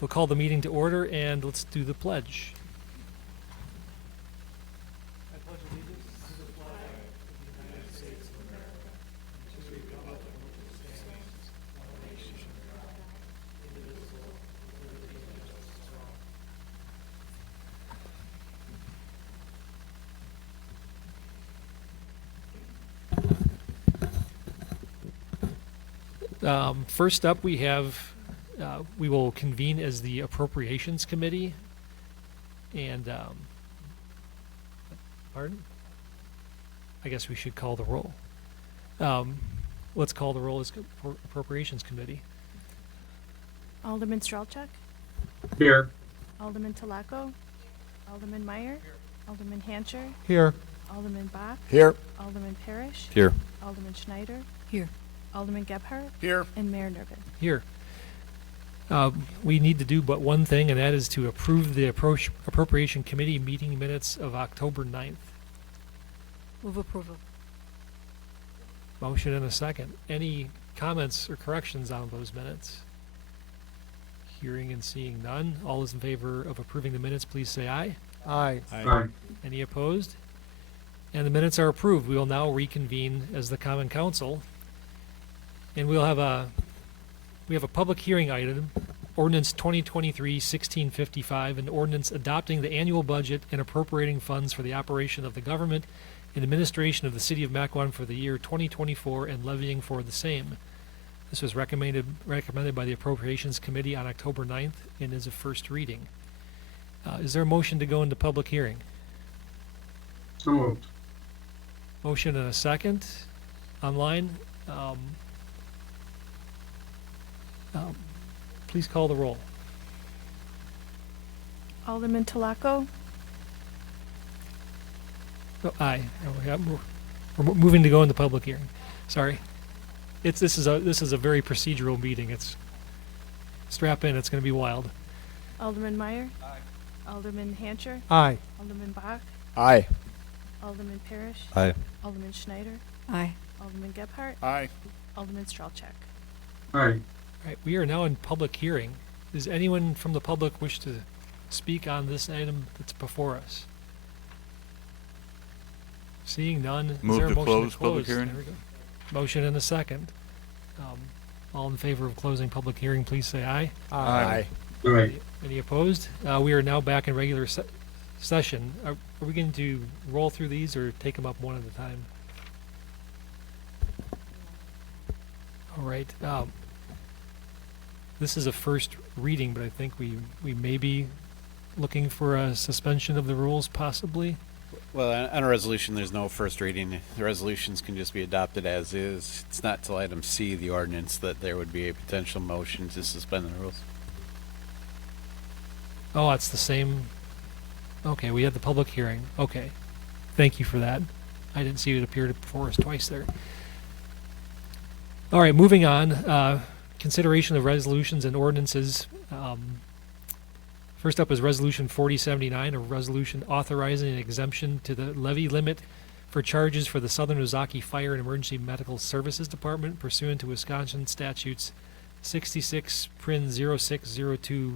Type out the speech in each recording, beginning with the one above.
We'll call the meeting to order and let's do the pledge. First up, we have, we will convene as the Appropriations Committee. And, pardon? I guess we should call the roll. Let's call the roll as Appropriations Committee. Alderman Strelchuk, Here. Alderman Talaco, Alderman Meyer, Alderman Hancher, Here. Alderman Bach, Here. Alderman Parrish, Here. Alderman Schneider, Here. Alderman Gebhardt, Here. and Mayor Nervin. Here. We need to do but one thing, and that is to approve the Appropriation Committee meeting minutes of October 9th. Move approval. Motion and a second. Any comments or corrections on those minutes? Hearing and seeing none. All those in favor of approving the minutes, please say aye. Aye. Any opposed? And the minutes are approved. We will now reconvene as the Common Council. And we have a public hearing item, Ordinance 2023-1655, an ordinance adopting the annual budget and appropriating funds for the operation of the government and administration of the City of Mequon for the year 2024 and levying for the same. This was recommended by the Appropriations Committee on October 9th and is a first reading. Is there a motion to go into public hearing? So moved. Motion and a second. Online. Please call the roll. Alderman Talaco, Oh, aye. Oh, yeah, we're moving to go into public hearing. Sorry. This is a very procedural meeting. It's strap in. It's going to be wild. Alderman Meyer, Alderman Hancher, Aye. Alderman Bach, Aye. Alderman Parrish, Aye. Alderman Schneider, Aye. Alderman Gebhardt, Aye. Alderman Strelchuk. Aye. All right, we are now in public hearing. Does anyone from the public wish to speak on this item that's before us? Seeing none, is Move there a to motion close to public close? hearing. There we go. Motion and a second. All in favor of closing public hearing, please say aye. Aye. Any opposed? We are now back in regular session. Are we going to roll through these or take them up one at a time? All right. This is a first reading, but I think we may be looking for a suspension of the rules, possibly. Well, on a resolution, there's no first reading. The resolutions can just be adopted as is. It's not till item C, the ordinance, that there would be a potential motion to suspend the rules. Oh, it's the same. Okay, we had the public hearing. Okay. Thank you for that. I didn't see it appear before us twice there. All right, moving on. Consideration of resolutions and ordinances. First up is Resolution 4079, a resolution authorizing an exemption to the levy limit for charges for the Southern Ozaki Fire and Emergency Medical Services Department pursuant to Wisconsin statutes 66 Prin 0602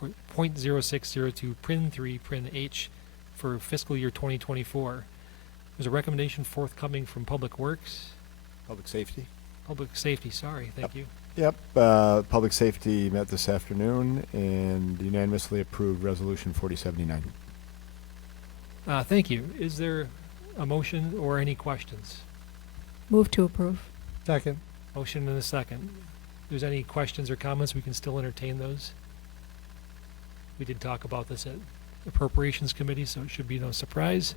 or .0602 Prin 3 Prin H for fiscal year 2024. There's a recommendation forthcoming from Public Works. Public safety. Public Safety, sorry, thank you. Yep. Public safety met this afternoon and unanimously approved Resolution 4079. Thank you. Is there a motion or any questions? Move to approve. Second. Motion and a second. If there's any questions or comments, we can still entertain those. We did talk about this at Appropriations Committee, so it should be no surprise.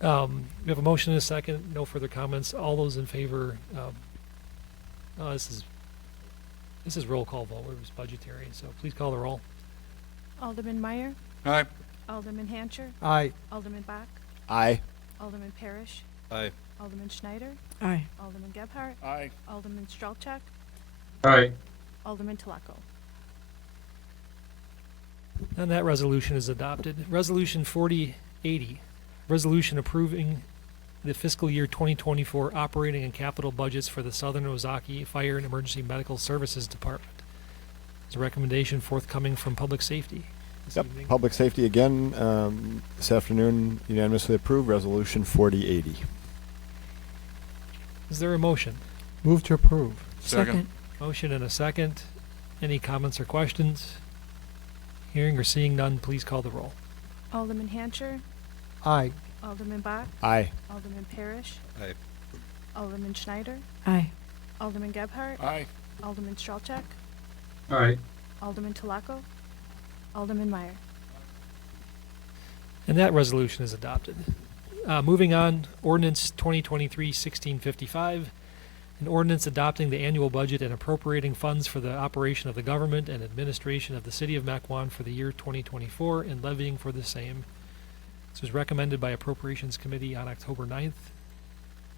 We have a motion and a second. No further comments. All those in favor? This is roll call vote. It was budgetary, so please call the roll. Alderman Meyer, Aye. Alderman Hancher, Aye. Alderman Bach, Aye. Alderman Parrish, Aye. Alderman Schneider, Aye. Alderman Gebhardt, Aye. Alderman Strelchuk, Aye. Alderman Talaco. And that resolution is adopted. Resolution 4080, resolution approving the fiscal year 2024 operating and capital budgets for the Southern Ozaki Fire and Emergency Medical Services Department. Is the recommendation forthcoming from Public Safety this Yep, evening. Public Safety again, this afternoon unanimously approved Resolution 4080. Is there a motion? Move to approve. Second. Motion and a second. Any comments or questions? Hearing or seeing none, please call the roll. Alderman Hancher, Aye. Alderman Bach, Aye. Alderman Parrish, Aye. Alderman Schneider, Aye. Alderman Gebhardt, Aye. Alderman Stralchuk, Aye. Alderman Telako, Alderman Meyer. And that resolution is adopted. Moving on, ordinance 2023-1655, an ordinance adopting the annual budget and appropriating funds for the operation of the government and administration of the city of Mequon for the year 2024 and levying for the same. This was recommended by Appropriations Committee on October 9th.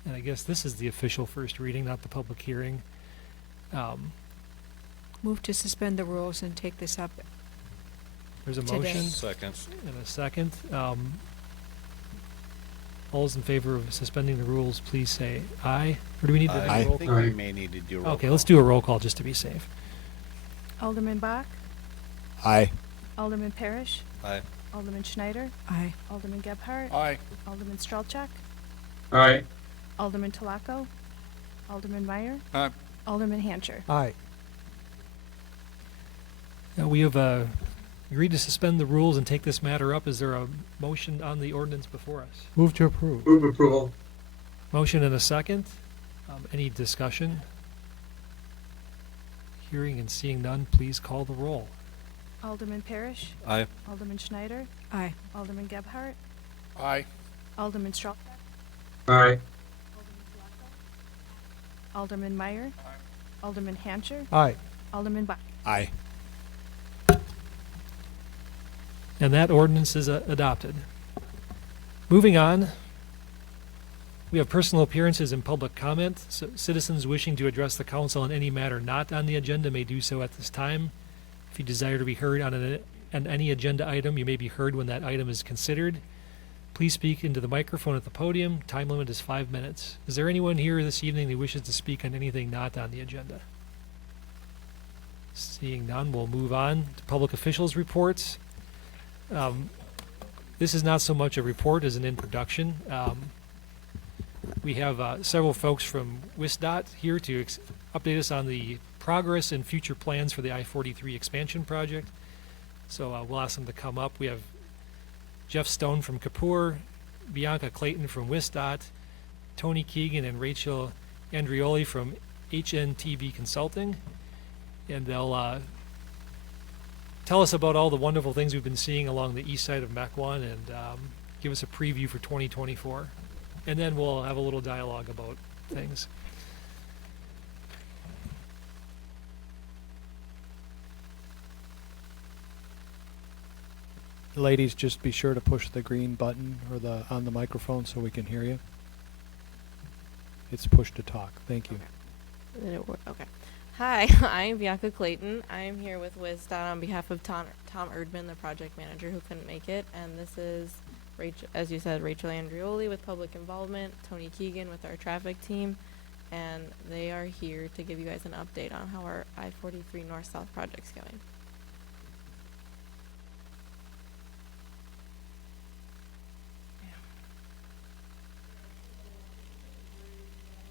And I guess this is the official first reading, not the public hearing. Move to suspend the rules and take this up. There's a Today. motion Second. and a second. All those in favor of suspending the rules, please say aye. Or do we need to do I a roll think call? we may need to do a roll Okay, call. let's do a roll call just to be safe. Alderman Bach, Aye. Alderman Parrish, Aye. Alderman Schneider, Aye. Alderman Gebhardt, Aye. Alderman Stralchuk, Aye. Alderman Telako, Alderman Meyer, Aye. Alderman Hancher. Aye. We have agreed to suspend the rules and take this matter up. Is there a motion on the ordinance before us? Move to approve. Move approval. Motion and a second. Any discussion? Hearing and seeing none, please call the roll. Alderman Parrish, Aye. Alderman Schneider, Aye. Alderman Gebhardt, Aye. Alderman Stralchuk, Aye. Alderman Meyer, Alderman Hancher, Aye. Alderman Bach. Aye. And that ordinance is adopted. Moving on, we have personal appearances and public comment. So citizens wishing to address the council on any matter not on the agenda may do so at this time. If you desire to be heard on any agenda item, you may be heard when that item is considered. Please speak into the microphone at the podium. Time limit is 5 minutes. Is there anyone here this evening who wishes to speak on anything not on the agenda? Seeing none, we'll move on to public officials' reports. This is not so much a report as an introduction. We have several folks from WISDOT here to update us on the progress and future plans for the I-43 expansion project. So we'll ask them to come up. We have Jeff Stone from Kapoor, Bianca Clayton from WISDOT, Tony Keegan and Rachel Andrioli from HNTV Consulting. And they'll tell us about all the wonderful things we've been seeing along the east side of Mequon and give us a preview for 2024. And then we'll have a little dialogue about things. Ladies, just be sure to push the green button or on the microphone so we can hear you. It's push to talk. Thank you. Did it work? Okay. Hi, I'm Bianca Clayton. I'm here with WISDOT on behalf of Tom Erdman, the project manager who couldn't make it. And this is, as you said, Rachel Andrioli with public involvement, Tony Keegan with our traffic team. And they are here to give you guys an update on how our I-43 North-South project's going.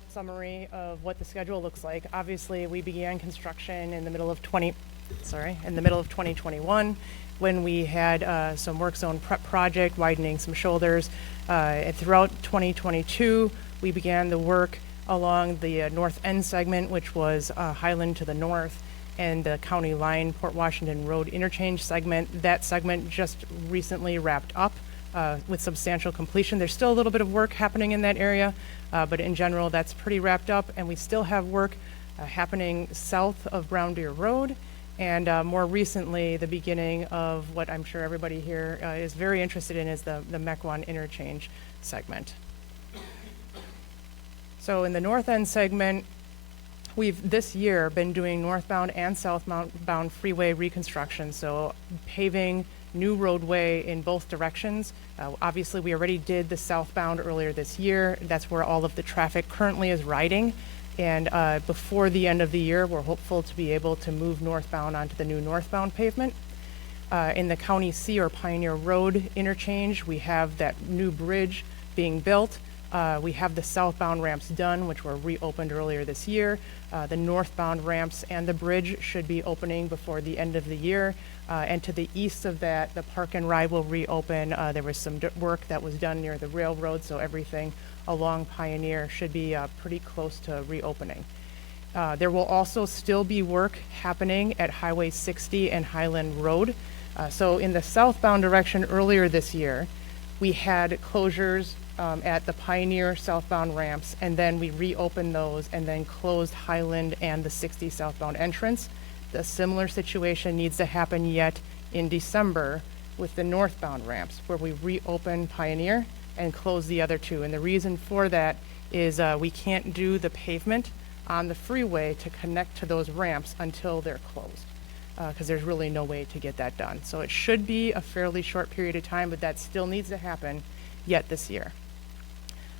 Summary of what the schedule looks like. Obviously, we began construction in the middle of 2021 when we had some work zone prep project, widening some shoulders. And throughout 2022, we began the work along the north end segment, which was Highland to the north, and the county line Port Washington Road interchange segment. That segment just recently wrapped up with substantial completion. There's still a little bit of work happening in that area, but in general, that's pretty wrapped up. And we still have work happening south of Brown Deer Road, and more recently, the beginning of what I'm sure everybody here is very interested in is the Mequon interchange segment. So in the north end segment, we've this year been doing northbound and southbound freeway reconstruction, so paving new roadway in both directions. Obviously, we already did the southbound earlier this year. That's where all of the traffic currently is riding. And before the end of the year, we're hopeful to be able to move northbound onto the new northbound pavement. In the County C or Pioneer Road interchange, we have that new bridge being built. We have the southbound ramps done, which were reopened earlier this year. The northbound ramps and the bridge should be opening before the end of the year. And to the east of that, the park and ride will reopen. There was some work that was done near the railroad, so everything along Pioneer should be pretty close to reopening. There will also still be work happening at Highway 60 and Highland Road. So in the southbound direction earlier this year, we had closures at the Pioneer southbound ramps, and then we reopened those and then closed Highland and the 60 southbound entrance. The similar situation needs to happen yet in December with the northbound ramps, where we reopen Pioneer and close the other two. And the reason for that is we can't do the pavement on the freeway to connect to those ramps until they're closed, because there's really no way to get that done. So it should be a fairly short period of time, but that still needs to happen yet this year.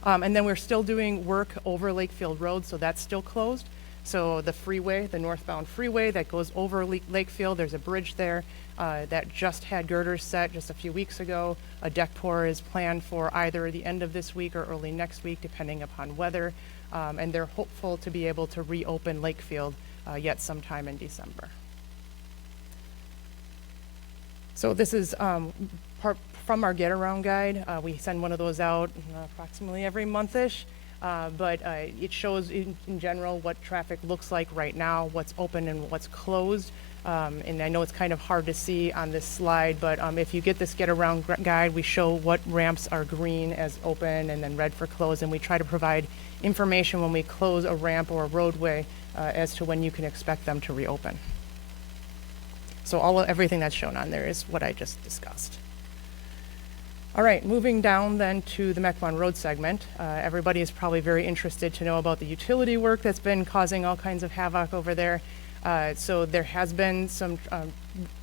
And then we're still doing work over Lakefield Road, so that's still closed. So the freeway, the northbound freeway that goes over Lakefield, there's a bridge there that just had girders set just a few weeks ago. A deck pour is planned for either the end of this week or early next week, depending upon weather. And they're hopeful to be able to reopen Lakefield yet sometime in December. So this is part from our Get Around Guide. We send one of those out approximately every month-ish. But it shows in general what traffic looks like right now, what's open and what's closed. And I know it's kind of hard to see on this slide, but if you get this Get Around Guide, we show what ramps are green as open and then red for closed, and we try to provide information when we close a ramp or a roadway as to when you can expect them to reopen. So everything that's shown on there is what I just discussed. All right, moving down then to the Mequon Road segment. Everybody is probably very interested to know about the utility work that's been causing all kinds of havoc over there. So there has been some,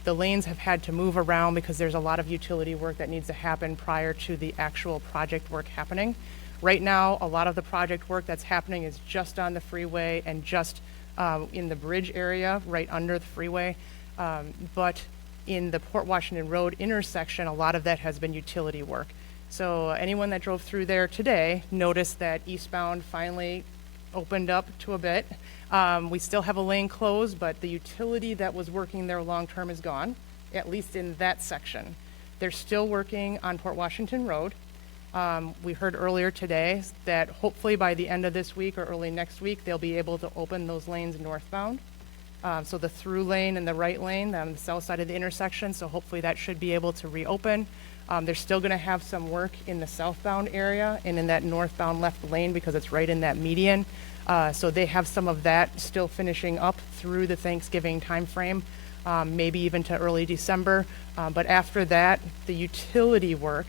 the lanes have had to move around because there's a lot of utility work that needs to happen prior to the actual project work happening. Right now, a lot of the project work that's happening is just on the freeway and just in the bridge area right under the freeway. But in the Port Washington Road intersection, a lot of that has been utility work. So anyone that drove through there today noticed that eastbound finally opened up to a bit. We still have a lane closed, but the utility that was working there long-term is gone, at least in that section. They're still working on Port Washington Road. We heard earlier today that hopefully by the end of this week or early next week, they'll be able to open those lanes northbound. So the through lane and the right lane on the south side of the intersection, so hopefully that should be able to reopen. They're still gonna have some work in the southbound area and in that northbound left lane because it's right in that median. So they have some of that still finishing up through the Thanksgiving timeframe, maybe even to early December. But after that, the utility work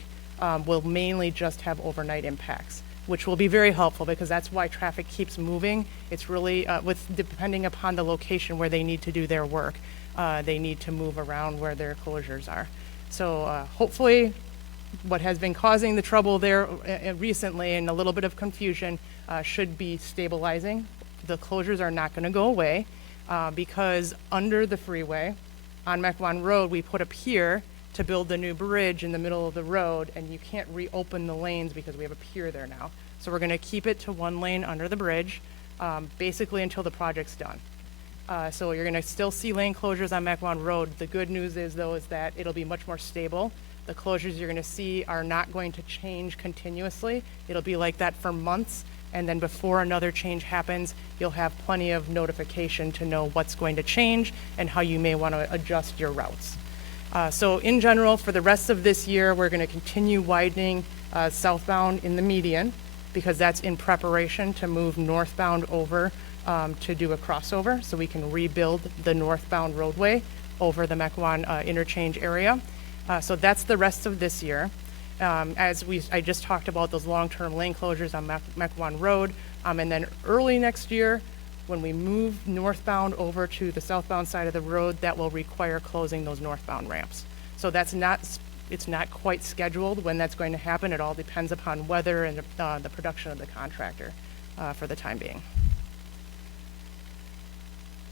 will mainly just have overnight impacts, which will be very helpful because that's why traffic keeps moving. It's really, depending upon the location where they need to do their work, they need to move around where their closures are. So hopefully what has been causing the trouble there recently and a little bit of confusion should be stabilizing. The closures are not gonna go away because under the freeway on Mequon Road, we put a pier to build the new bridge in the middle of the road, and you can't reopen the lanes because we have a pier there now. So we're gonna keep it to one lane under the bridge, basically until the project's done. So you're gonna still see lane closures on Mequon Road. The good news is though is that it'll be much more stable. The closures you're gonna see are not going to change continuously. It'll be like that for months, and then before another change happens, you'll have plenty of notification to know what's going to change and how you may wanna adjust your routes. So in general, for the rest of this year, we're gonna continue widening southbound in the median because that's in preparation to move northbound over to do a crossover so we can rebuild the northbound roadway over the Mequon interchange area. So that's the rest of this year. I just talked about those long-term lane closures on Mequon Road. And then early next year, when we move northbound over to the southbound side of the road, that will require closing those northbound ramps. So it's not quite scheduled when that's going to happen. It all depends upon weather and the production of the contractor for the time being.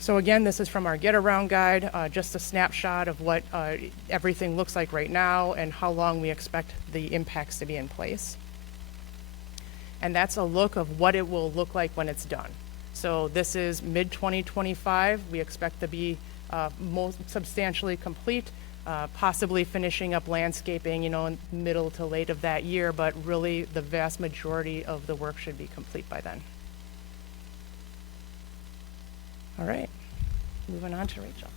So again, this is from our Get Around Guide, just a snapshot of what everything looks like right now and how long we expect the impacts to be in place. And that's a look of what it will look like when it's done. So this is mid-2025. We expect to be most substantially complete, possibly finishing up landscaping, in middle to late of that year, but really the vast majority of the work should be complete by then. All right, moving on to Rachel.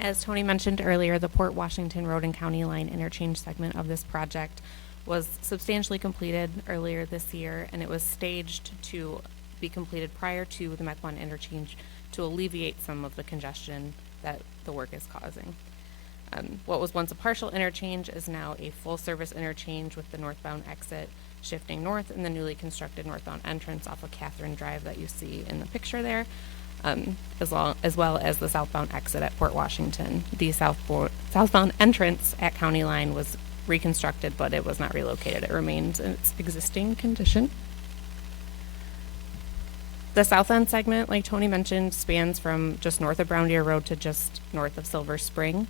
As Tony mentioned earlier, the Port Washington Road and County Line interchange segment of this project was substantially completed earlier this year, and it was staged to be completed prior to the Mequon interchange to alleviate some of the congestion that the work is causing. What was once a partial interchange is now a full-service interchange with the northbound exit shifting north and the newly constructed northbound entrance off of Catherine Drive that you see in the picture there, as well as the southbound exit at Port Washington. The southbound entrance at County Line was reconstructed, but it was not relocated. It remains in its existing condition. The south end segment, like Tony mentioned, spans from just north of Brown Deer Road to just north of Silver Spring.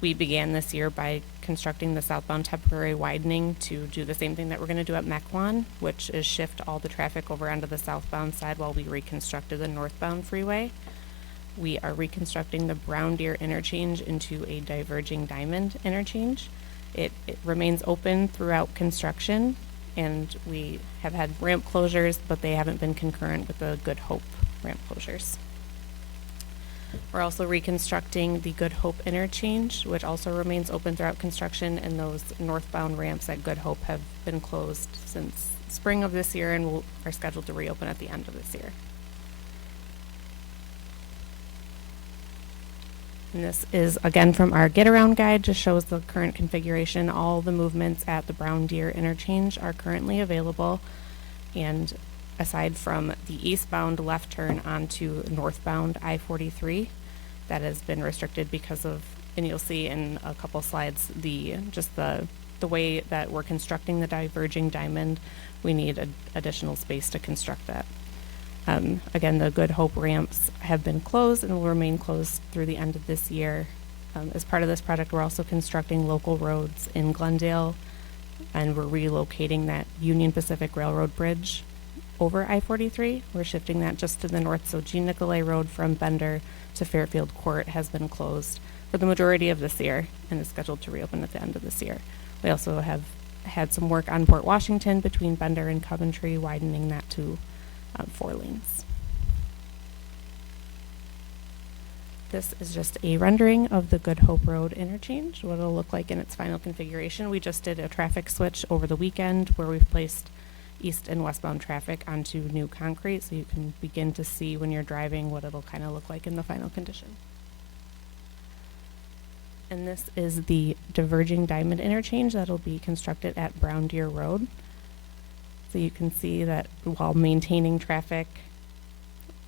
We began this year by constructing the southbound temporary widening to do the same thing that we're going to do at Mequon, which is shift all the traffic over onto the southbound side while we reconstructed the northbound freeway. We are reconstructing the Brown Deer interchange into a diverging diamond interchange. It remains open throughout construction, and we have had ramp closures, but they haven't been concurrent with the Good Hope ramp closures. We're also reconstructing the Good Hope interchange, which also remains open throughout construction, and those northbound ramps at Good Hope have been closed since spring of this year and are scheduled to reopen at the end of this year. And this is, again, from our Get Around Guide, just shows the current configuration. All the movements at the Brown Deer interchange are currently available, and aside from the eastbound left turn onto northbound I-43, that has been restricted because of, and you'll see in a couple slides, the way that we're constructing the diverging diamond, we need additional space to construct that. Again, the Good Hope ramps have been closed and will remain closed through the end of this year. As part of this project, we're also constructing local roads in Glendale, and we're relocating that Union Pacific Railroad bridge over I-43. We're shifting that just to the north, so Jean Nicolay Road from Bender to Fairfield Court has been closed for the majority of this year and is scheduled to reopen at the end of this year. We also have had some work on Port Washington between Bender and Coventry, widening that to 4 lanes. This is just a rendering of the Good Hope Road interchange, what it'll look like in its final configuration. We just did a traffic switch over the weekend where we've placed east and westbound traffic onto new concrete, so you can begin to see when you're driving what it'll kind of look like in the final condition. And this is the diverging diamond interchange that'll be constructed at Brown Deer Road. So you can see that while maintaining traffic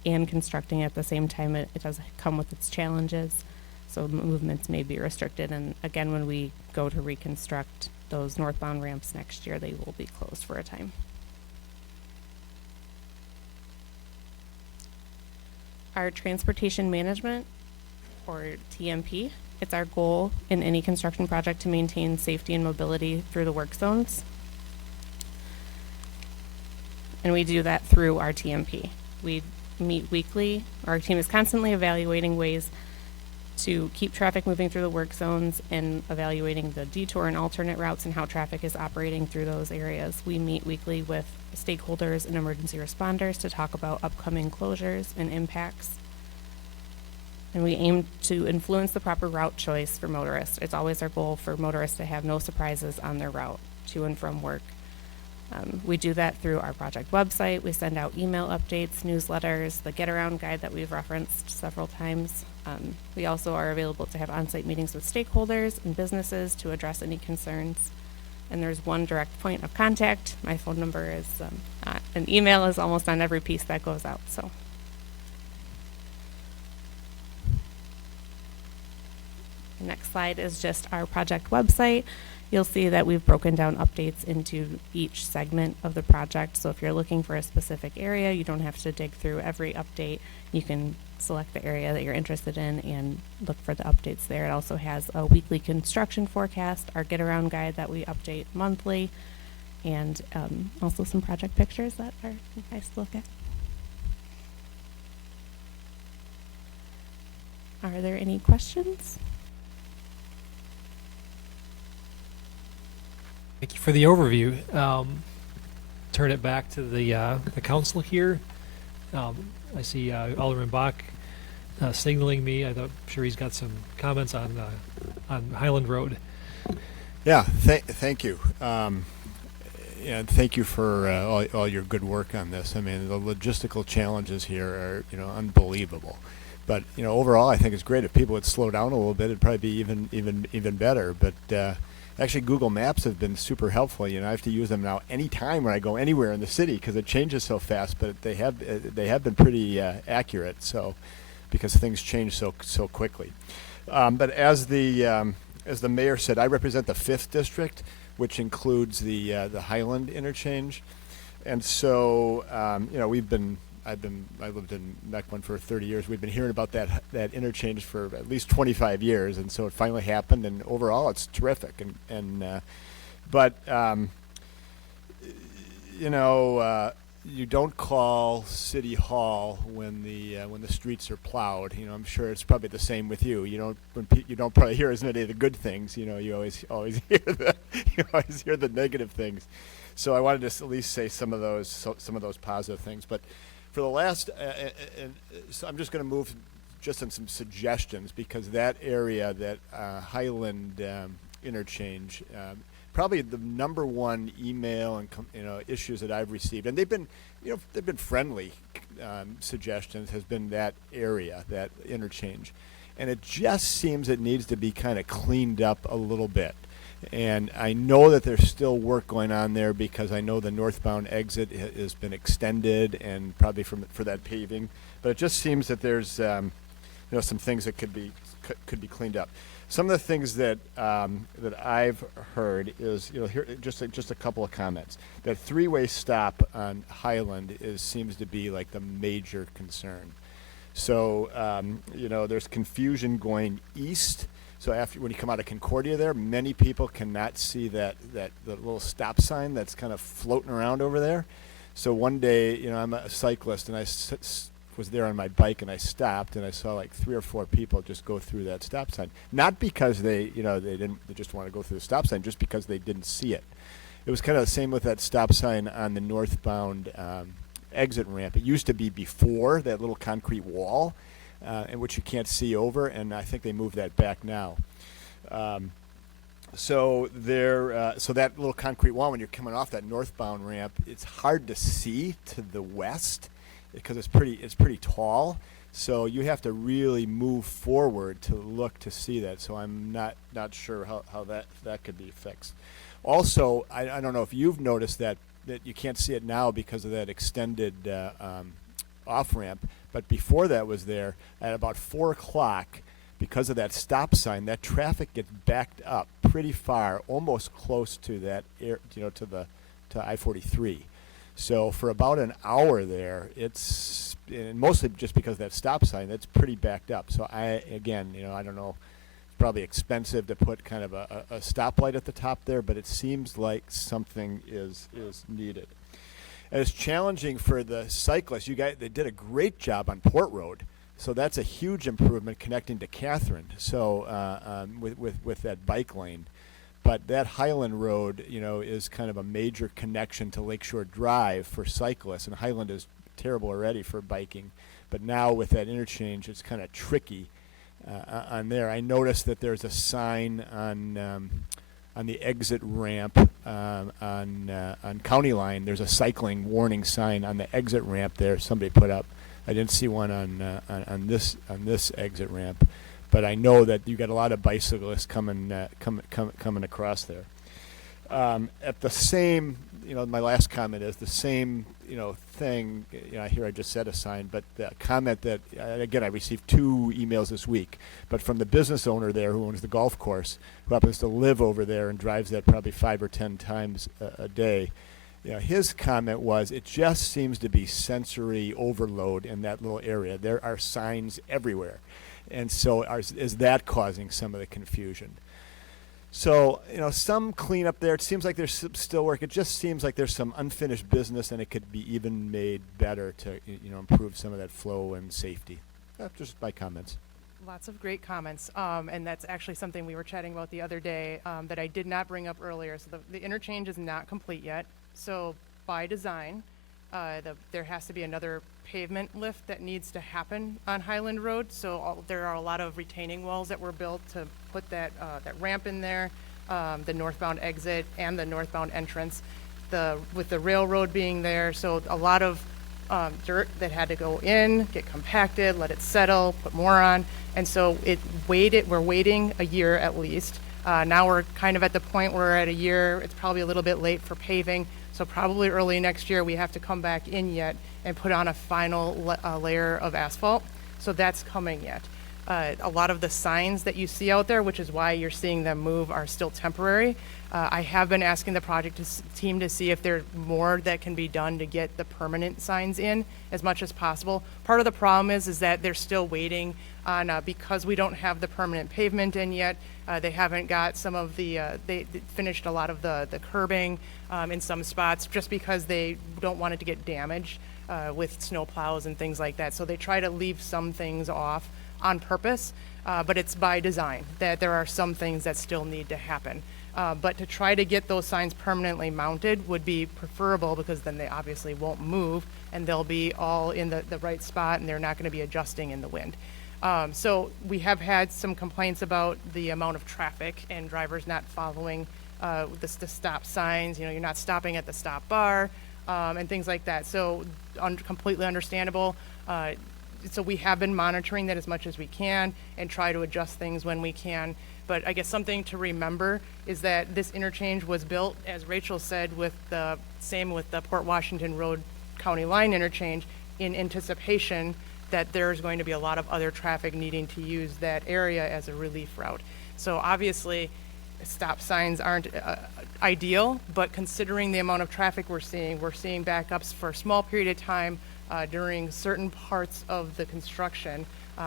and constructing at the same time, it does come with its challenges. So movements may be restricted. And again, when we go to reconstruct those northbound ramps next year, they will be closed for a time. Our transportation management, or TMP, it's our goal in any construction project to maintain safety and mobility through the work zones. And we do that through our TMP. We meet weekly. Our team is constantly evaluating ways to keep traffic moving through the work zones and evaluating the detour and alternate routes and how traffic is operating through those areas. We meet weekly with stakeholders and emergency responders to talk about upcoming closures and impacts. And we aim to influence the proper route choice for motorists. It's always our goal for motorists to have no surprises on their route to and from work. We do that through our project website. We send out email updates, newsletters, the Get Around Guide that we've referenced several times. We also are available to have on-site meetings with stakeholders and businesses to address any concerns. And there's one direct point of contact. My phone number is, an email is almost on every piece that goes out. So. The next slide is just our project website. you'll see that we've broken down updates into each segment of the project. So if you're looking for a specific area, you don't have to dig through every update. You can select the area that you're interested in and look for the updates there. It also has a weekly construction forecast, our get around guide that we update monthly, and also some project pictures that are nice to look at. Are there any questions? Thank you for the overview. Turn it back to the council here. I see Alderman Bach signaling me. I'm sure he's got some comments on Highland Road. Yeah, thank you. And thank you for all your good work on this. I mean, the logistical challenges here are, unbelievable. But, overall, I think it's great. If people would slow down a little bit, it'd probably be even better. But actually, Google Maps have been super helpful. I have to use them now anytime when I go anywhere in the city because it changes so fast. But they have been pretty accurate. So, because things change so quickly. But as the mayor said, I represent the 5th district, which includes the Highland interchange, and so I lived in Mequon for 30 years. We've been hearing about that interchange for at least 25 years, and so it finally happened. And overall, it's terrific. You don't call City Hall when the streets are plowed. I'm sure it's probably the same with you. You don't probably hear as many of the good things. You always hear the negative things. So I wanted to at least say some of those positive things. But for the last, so I'm just going to move just on some suggestions because that area, that Highland interchange. Probably the number one email and issues that I've received, and they've been friendly suggestions, has been that area, that interchange, and it just seems it needs to be kind of cleaned up a little bit. And I know that there's still work going on there because I know the northbound exit has been extended and probably for that paving, but it just seems that there's some things that could be cleaned up. Some of the things that I've heard is, here just a couple of comments. That 3-way stop on Highland seems to be like the major concern. So there's confusion going east. So when you come out of Concordia, there many people cannot see the little stop sign that's kind of floating around over there. So one day, I'm a cyclist and I was there on my bike and I stopped and I saw like 3 or 4 people just go through that stop sign. Not because they just want to go through the stop sign, just because they didn't see it. It was kind of the same with that stop sign on the northbound exit ramp. It used to be before that little concrete wall, in which you can't see over, and I think they moved that back now. So that little concrete wall, when you're coming off that northbound ramp, it's hard to see to the west, because it's pretty tall, so you have to really move forward to look to see that. So I'm not sure how that could be fixed. Also, I don't know if you've noticed that you can't see it now because of that extended off ramp, but before that was there at about 4 o'clock. Because of that stop sign, that traffic gets backed up pretty far, almost close to that to I-43. So for about an hour there, it's mostly just because of that stop sign, that's pretty backed up. So I don't know, it's probably expensive to put kind of a stoplight at the top there, but it seems like something is needed. And it's challenging for the cyclists. They did a great job on Port Road. So that's a huge improvement connecting to Catherine. So with that bike lane. But that Highland Road, is kind of a major connection to Lakeshore Drive for cyclists, and Highland is terrible already for biking. But now with that interchange, it's kind of tricky on there. I noticed that there's a sign on the exit ramp on County Line. There's a cycling warning sign on the exit ramp there. Somebody put up. I didn't see one on this exit ramp. But I know that you got a lot of bicyclists coming across there. At the same, my last comment is the same, thing, you know, here I just said a sign, but the comment that, again, I received 2 emails this week, but from the business owner there who owns the golf course, who happens to live over there and drives that probably 5 or 10 times a day. You know, his comment was, it just seems to be sensory overload in that little area. There are signs everywhere. And so is that causing some of the confusion? So, you know, some cleanup there. It seems like there's still work. It just seems like there's some unfinished business, and it could be even made better to, you know, improve some of that flow and safety. Just my comments. Lots of great comments, and that's actually something we were chatting about the other day that I did not bring up earlier. So the interchange is not complete yet. So by design, there has to be another pavement lift that needs to happen on Highland Road. So there are a lot of retaining walls that were built to put that ramp in there, the northbound exit and the northbound entrance. With the railroad being there, so a lot of dirt that had to go in, get compacted, let it settle, put more on, and so we're waiting a year at least. Now we're kind of at the point where we're at a year. It's probably a little bit late for paving, so probably early next year we have to come back in yet and put on a final layer of asphalt. So that's coming yet. A lot of the signs that you see out there, which is why you're seeing them move, are still temporary. I have been asking the project team to see if there's more that can be done to get the permanent signs in as much as possible. Part of the problem is that they're still waiting on, because we don't have the permanent pavement in yet, they haven't got some of they finished a lot of the curbing in some spots just because they don't want it to get damaged with snow plows and things like that. So they try to leave some things off on purpose, but it's by design that there are some things that still need to happen. But to try to get those signs permanently mounted would be preferable, because then they obviously won't move and they'll be all in the right spot and they're not going to be adjusting in the wind. So we have had some complaints about the amount of traffic and drivers not following the stop signs. You know, you're not stopping at the stop bar and things like that. So completely understandable. So we have been monitoring that as much as we can and try to adjust things when we can. But I guess something to remember is that this interchange was built, as Rachel said, with the Port Washington Road County Line interchange, in anticipation that there's going to be a lot of other traffic needing to use that area as a relief route. So obviously, stop signs aren't ideal, but considering the amount of traffic we're seeing backups for a small period of time during certain parts of the construction.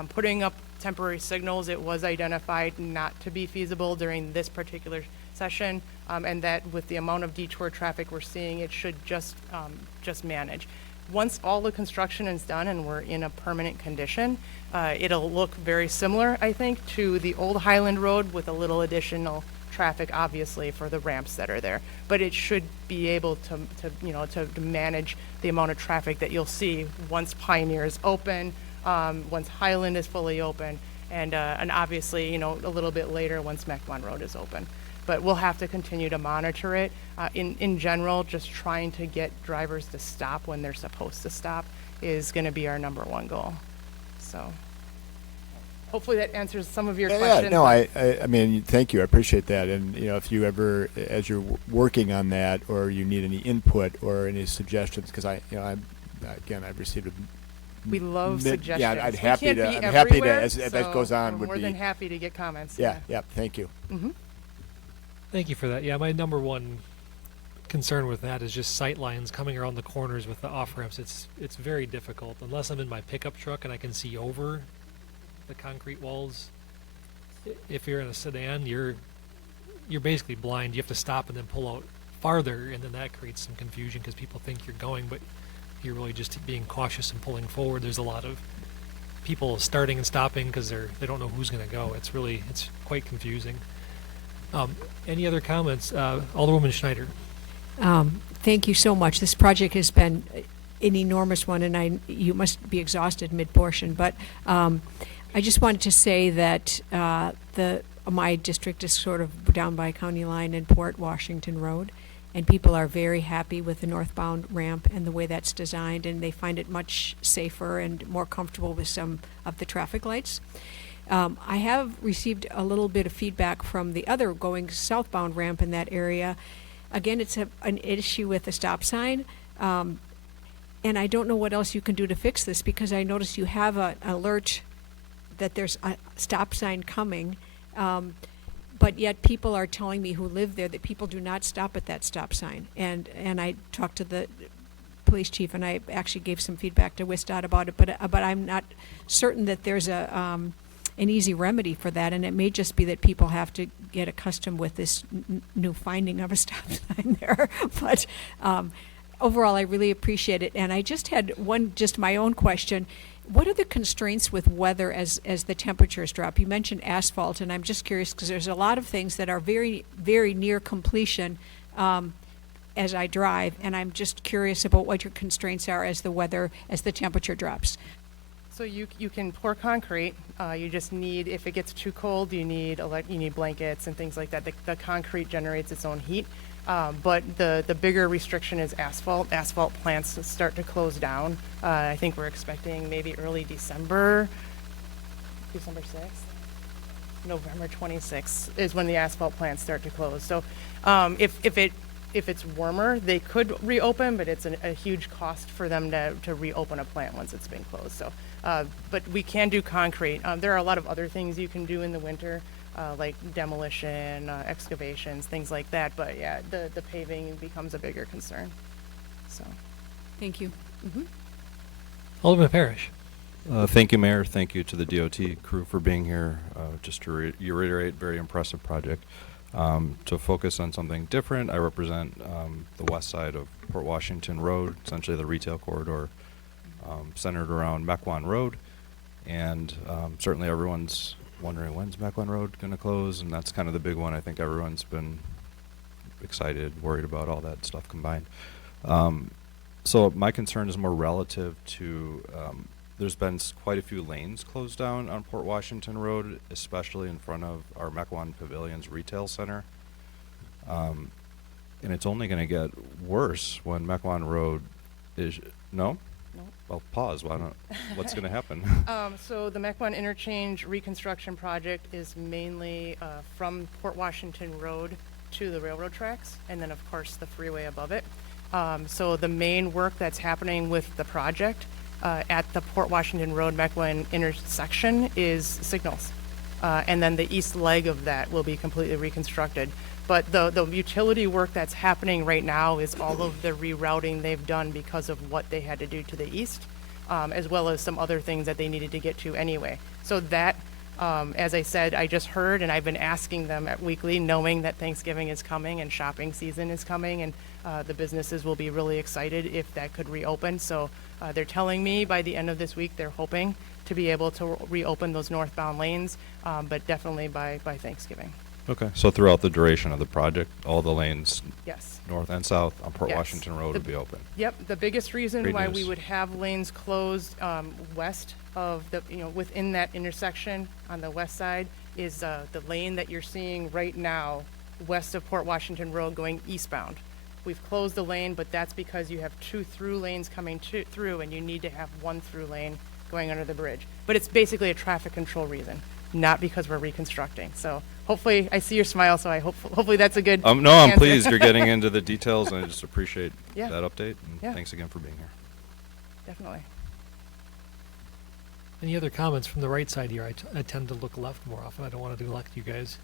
Putting up temporary signals, it was identified not to be feasible during this particular session, and that with the amount of detour traffic we're seeing, it should just manage. Once all the construction is done and we're in a permanent condition, it'll look very similar, I think, to the old Highland Road, with a little additional traffic, obviously, for the ramps that are there. But it should be able to manage the amount of traffic that you'll see once Pioneer is open, once Highland is fully open, and obviously, a little bit later once Mequon Road is open. But we'll have to continue to monitor it. In general, just trying to get drivers to stop when they're supposed to stop is going to be our number one goal. So hopefully that answers some of your questions. Yeah, no, I mean, thank you. I appreciate that. And, if you ever, as you're working on that, or you need any input or any suggestions, because I've received we love suggestions. Yeah, I'm we happy can't to, be I'm happy to, everywhere, as that goes on, we're more than happy to get comments. Yeah, thank you. Mm-hmm. Thank you for that. Yeah, my number one concern with that is just sight lines coming around the corners with the off ramps. It's very difficult unless I'm in my pickup truck and I can see over the concrete walls. If you're in a sedan, you're basically blind. You have to stop and then pull out farther, and then that creates some confusion because people think you're going, but you're really just being cautious and pulling forward. There's a lot of people starting and stopping because they don't know who's going to go. It's quite confusing. Any other comments? Alderwoman Schneider. Thank you so much. This project has been an enormous one, and you must be exhausted mid-portion. But I just wanted to say that my district is sort of down by County Line and Port Washington Road, and people are very happy with the northbound ramp and the way that's designed, and they find it much safer and more comfortable with some of the traffic lights. I have received a little bit of feedback from the other going southbound ramp in that area. Again, it's an issue with the stop sign. and I don't know what else you can do to fix this, because I notice you have an alert that there's a stop sign coming, but yet people are telling me who live there that people do not stop at that stop sign. And I talked to the police chief, and I actually gave some feedback to WISDOT about it, but I'm not certain that there's an easy remedy for that, and it may just be that people have to get accustomed with this new finding of a stop sign there. But overall, I really appreciate it. And I just had just my own question. What are the constraints with weather as the temperatures drop? You mentioned asphalt, and I'm just curious because there's a lot of things that are very, very near completion as I drive, and I'm just curious about what your constraints are as the temperature drops. So you can pour concrete. You just need, if it gets too cold, you need blankets and things like that. The concrete generates its own heat. But the bigger restriction is asphalt. Asphalt plants start to close down. I think we're expecting maybe early December 6th? November 26th is when the asphalt plants start to close. So if it's warmer, they could reopen, but it's a huge cost for them to reopen a plant once it's been closed. So, but we can do concrete. There are a lot of other things you can do in the winter. Like demolition, excavations, things like that. But yeah, the paving becomes a bigger concern. So, Thank you. Alderman Parrish. Thank you, Mayor. Thank you to the DOT crew for being here. Just to reiterate, very impressive project. To focus on something different, I represent the west side of Port Washington Road, essentially the retail corridor centered around Mequon Road. And certainly everyone's wondering, when's Mequon Road going to close? And that's kind of the big one. I think everyone's been excited, worried about all that stuff combined. So my concern is more relative to there's been quite a few lanes closed down on Port Washington Road, especially in front of our Mequon Pavilions retail center. And it's only going to get worse when Mequon Road is, no? Well, pause. What's going to happen? So the Mequon Interchange reconstruction project is mainly from Port Washington Road to the railroad tracks, and then of course the freeway above it. So the main work that's happening with the project at the Port Washington Road Mequon intersection is signals. And then the east leg of that will be completely reconstructed. But the utility work that's happening right now is all of the rerouting they've done because of what they had to do to the east, as well as some other things that they needed to get to anyway. So that, as I said, I just heard, and I've been asking them weekly, knowing that Thanksgiving is coming and shopping season is coming, and the businesses will be really excited if that could reopen. So they're telling me by the end of this week they're hoping to be able to reopen those northbound lanes, but definitely by Thanksgiving. Okay. So throughout the duration of the project, all the lanes, Yes. north and south on Port Yes. Washington Road will be open. Yep, the biggest reason Great why we news. would have lanes closed west of the, within that intersection on the west side is the lane that you're seeing right now west of Port Washington Road going eastbound. We've closed the lane, but that's because you have two through lanes coming through, and you need to have one through lane going under the bridge. But it's basically a traffic control reason, not because we're reconstructing. So hopefully, I see your smile, so hopefully that's a good No, I'm answer. pleased you're getting into the details, and I just appreciate Yeah. that update. And Yeah. thanks again for being here. Definitely. Any other comments from the right side here? I tend to look left more often. I don't want to neglect you guys.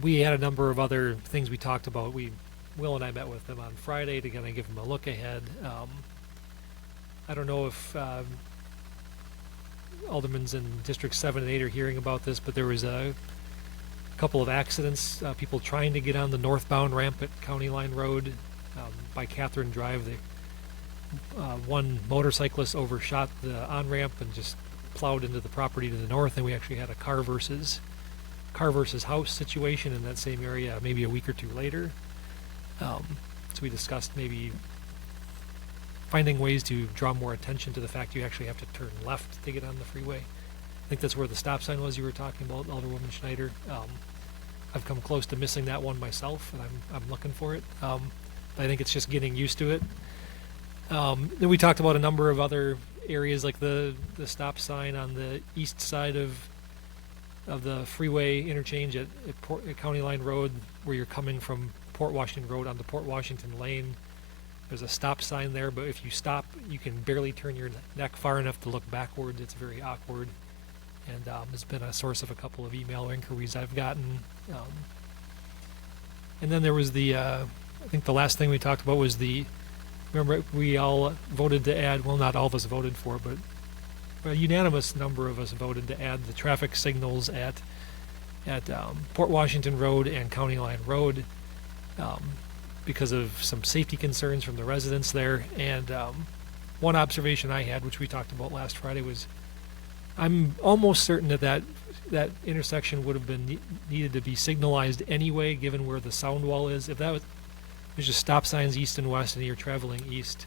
We had a number of other things we talked about. Will and I met with them on Friday to kind of give them a look ahead. I don't know if aldermans in District 7 and 8 are hearing about this, but there was a couple of accidents, people trying to get on the northbound ramp at County Line Road by Catherine Drive. One motorcyclist overshot the on-ramp and just plowed into the property to the north, and we actually had a car versus house situation in that same area maybe a week or two later. So we discussed maybe finding ways to draw more attention to the fact you actually have to turn left to get on the freeway. I think that's where the stop sign was you were talking about, Alderwoman Schneider. I've come close to missing that one myself, and I'm looking for it. I think it's just getting used to it. Then we talked about a number of other areas, like the stop sign on the east side of the freeway interchange at County Line Road, where you're coming from Port Washington Road onto Port Washington Lane. There's a stop sign there, but if you stop, you can barely turn your neck far enough to look backwards. It's very awkward, and it's been a source of a couple of email inquiries I've gotten. And then there was I think the last thing we talked about was remember we all voted to add, well, not all of us voted for it, but a unanimous number of us voted to add the traffic signals at Port Washington Road and County Line Road, because of some safety concerns from the residents there. And one observation I had, which we talked about last Friday, was I'm almost certain that intersection would have been needed to be signalized anyway, given where the sound wall is. If there's just stop signs east and west, and you're traveling east,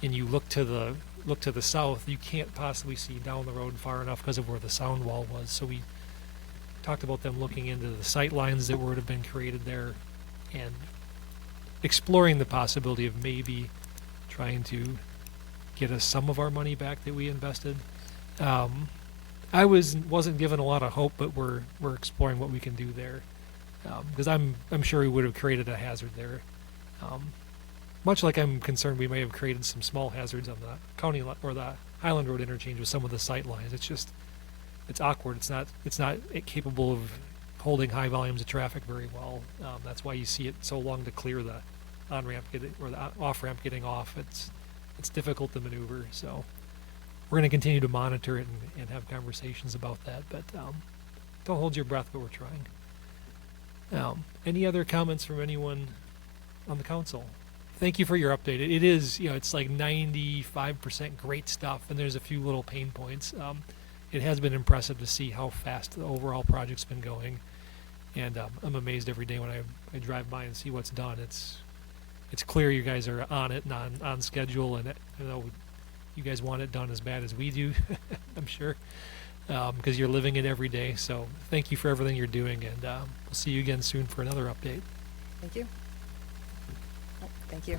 and you look to the south, you can't possibly see down the road far enough because of where the sound wall was. So we talked about them looking into the sight lines that would have been created there, and exploring the possibility of maybe trying to get us some of our money back that we invested. I wasn't given a lot of hope, but we're exploring what we can do there, because I'm sure we would have created a hazard there. Much like I'm concerned we may have created some small hazards on the county or the Highland Road interchange with some of the sight lines. It's awkward. It's not capable of holding high volumes of traffic very well. That's why you see it so long to clear the on-ramp or the off-ramp getting off. It's difficult to maneuver. So we're going to continue to monitor it and have conversations about that. But don't hold your breath, but we're trying. Any other comments from anyone on the council? Thank you for your update. It is, it's like 95% great stuff, and there's a few little pain points. It has been impressive to see how fast the overall project's been going, and I'm amazed every day when I drive by and see what's done. It's clear you guys are on it and on schedule, and you guys want it done as bad as we do, I'm sure, because you're living it every day. So thank you for everything you're doing, and we'll see you again soon for another update. Thank you. Oh, thank you.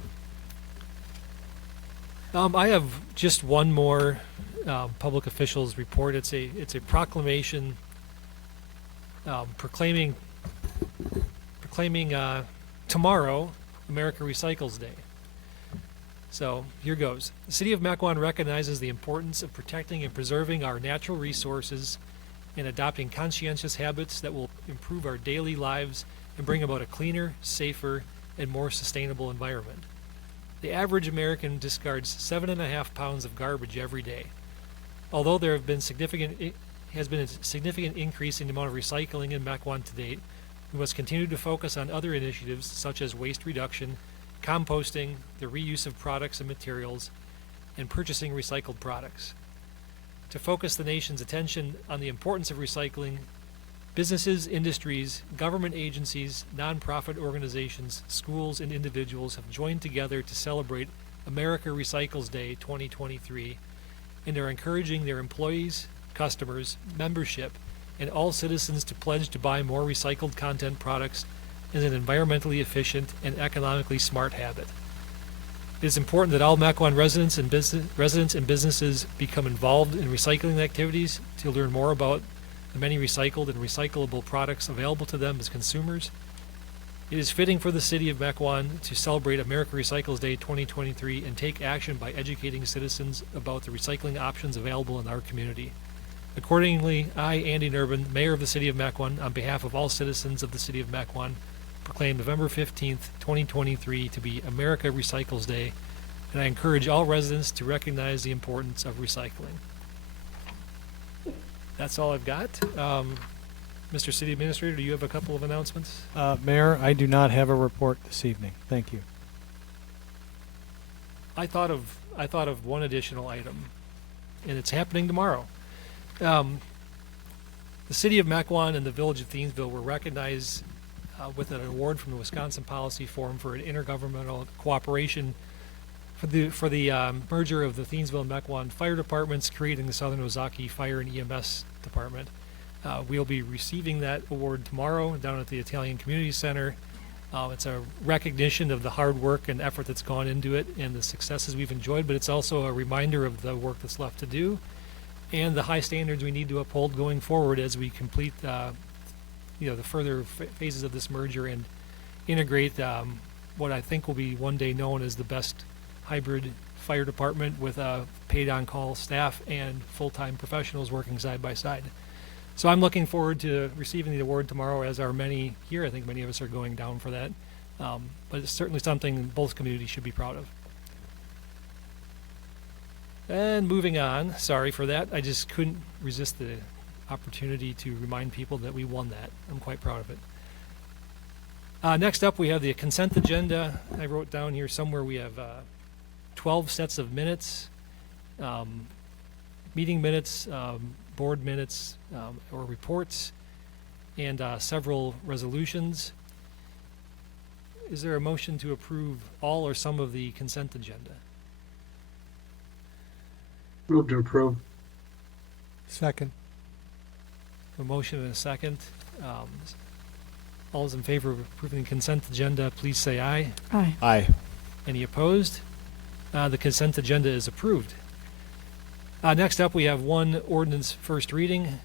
I have just one more public officials report. It's a proclamation proclaiming tomorrow America Recycles Day. So here goes. The City of Mequon recognizes the importance of protecting and preserving our natural resources and adopting conscientious habits that will improve our daily lives and bring about a cleaner, safer, and more sustainable environment. The average American discards 7.5 pounds of garbage every day. Although there has been a significant increase in the amount of recycling in Mequon to date, we must continue to focus on other initiatives such as waste reduction, composting, the reuse of products and materials, and purchasing recycled products. To focus the nation's attention on the importance of recycling, businesses, industries, government agencies, nonprofit organizations, schools, and individuals have joined together to celebrate America Recycles Day 2023 and are encouraging their employees, customers, membership, and all citizens to pledge to buy more recycled content products as an environmentally efficient and economically smart habit. It is important that all Mequon residents and businesses become involved in recycling activities to learn more about the many recycled and recyclable products available to them as consumers. It is fitting for the City of Mequon to celebrate America Recycles Day 2023 and take action by educating citizens about the recycling options available in our community. Accordingly, I, Andy Nurbin, Mayor of the City of Mequon, on behalf of all citizens of the City of Mequon, proclaim November 15th, 2023 to be America Recycles Day, and I encourage all residents to recognize the importance of recycling. That's all I've got. Mr. City Administrator, do you have a couple of announcements? Mayor, I do not have a report this evening. Thank you. I thought of one additional item, and it's happening tomorrow. The City of Mequon and the Village of Thiensville were recognized with an award from the Wisconsin Policy Forum for an intergovernmental cooperation for the merger of the Thiensville and Mequon fire departments, creating the Southern Ozaki Fire and EMS Department. We'll be receiving that award tomorrow down at the Italian Community Center. It's a recognition of the hard work and effort that's gone into it and the successes we've enjoyed, but it's also a reminder of the work that's left to do and the high standards we need to uphold going forward as we complete the further phases of this merger and integrate what I think will be one day known as the best hybrid fire department with paid on-call staff and full-time professionals working side by side. So I'm looking forward to receiving the award tomorrow, as are many here. I think many of us are going down for that. But it's certainly something both communities should be proud of. And moving on, sorry for that. I just couldn't resist the opportunity to remind people that we won that. I'm quite proud of it. Next up, we have the consent agenda. I wrote down here somewhere we have 12 sets of minutes, meeting minutes, board minutes, or reports, and several resolutions. Is there a motion to approve all or some of the consent agenda? Move to approve. Second. A motion and a second. All those in favor of approving the consent agenda, please say aye. Aye. Aye. Any opposed? The consent agenda is approved. Next up, we have one ordinance first reading.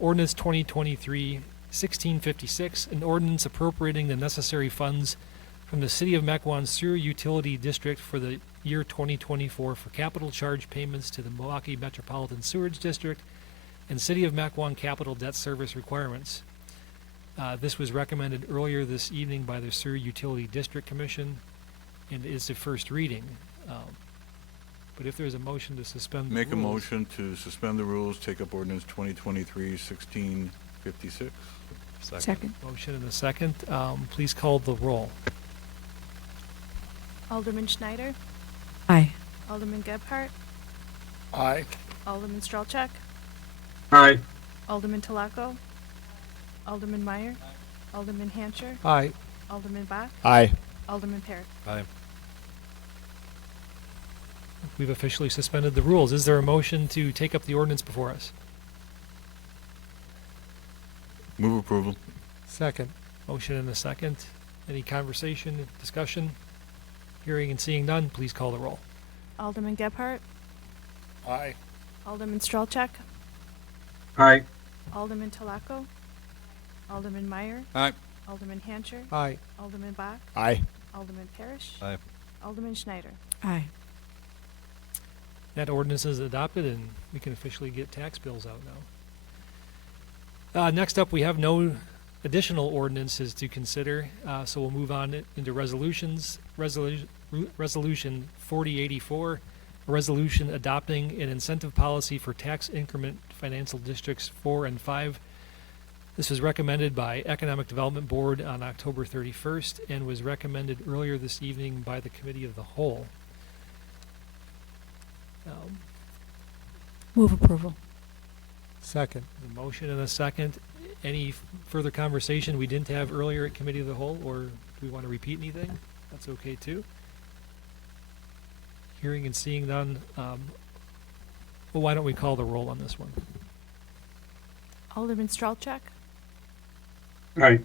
Ordinance 2023-1656, an ordinance appropriating the necessary funds from the City of Mequon Sewer Utility District for the year 2024 for capital charge payments to the Milwaukee Metropolitan Sewerage District and City of Mequon capital debt service requirements. This was recommended earlier this evening by the Sewer Utility District Commission and is the first reading. But if there's a motion to suspend the Make a rules- motion to suspend the rules, take up ordinance 2023-1656. Second. Motion and a second. Please call the roll. Alderman Schneider, Aye. Alderman Gebhardt, Aye. Alderman Strelchak, Aye. Alderman Talaco, Alderman Meyer, Alderman Hancher, Aye. Alderman Bach, Aye. Alderman Parrott. Aye. We've officially suspended the rules. Is there a motion to take up the ordinance before us? Move approval. Second. Motion and a second. Any conversation, discussion? Hearing and seeing none, please call the roll. Alderman Gebhardt, Aye. Alderman Strelchak, Aye. Alderman Talaco, Alderman Meyer, Aye. Alderman Hancher, Aye. Alderman Bach, Aye. Alderman Parrish, Aye. Alderman Schneider. Aye. That ordinance is adopted and we can officially get tax bills out now. Next up, we have no additional ordinances to consider, so we'll move on into resolutions. Resolution 4084, a resolution adopting an incentive policy for tax increment financial districts 4 and 5. This was recommended by Economic Development Board on October 31st and was recommended earlier this evening by the Committee of the Whole. Move approval. Second. A motion and a second. Any further conversation we didn't have earlier at Committee of the Whole, or do we want to repeat anything? That's okay too. Hearing and seeing none, well, why don't we call the roll on this one? Alderman Strelchak, Aye.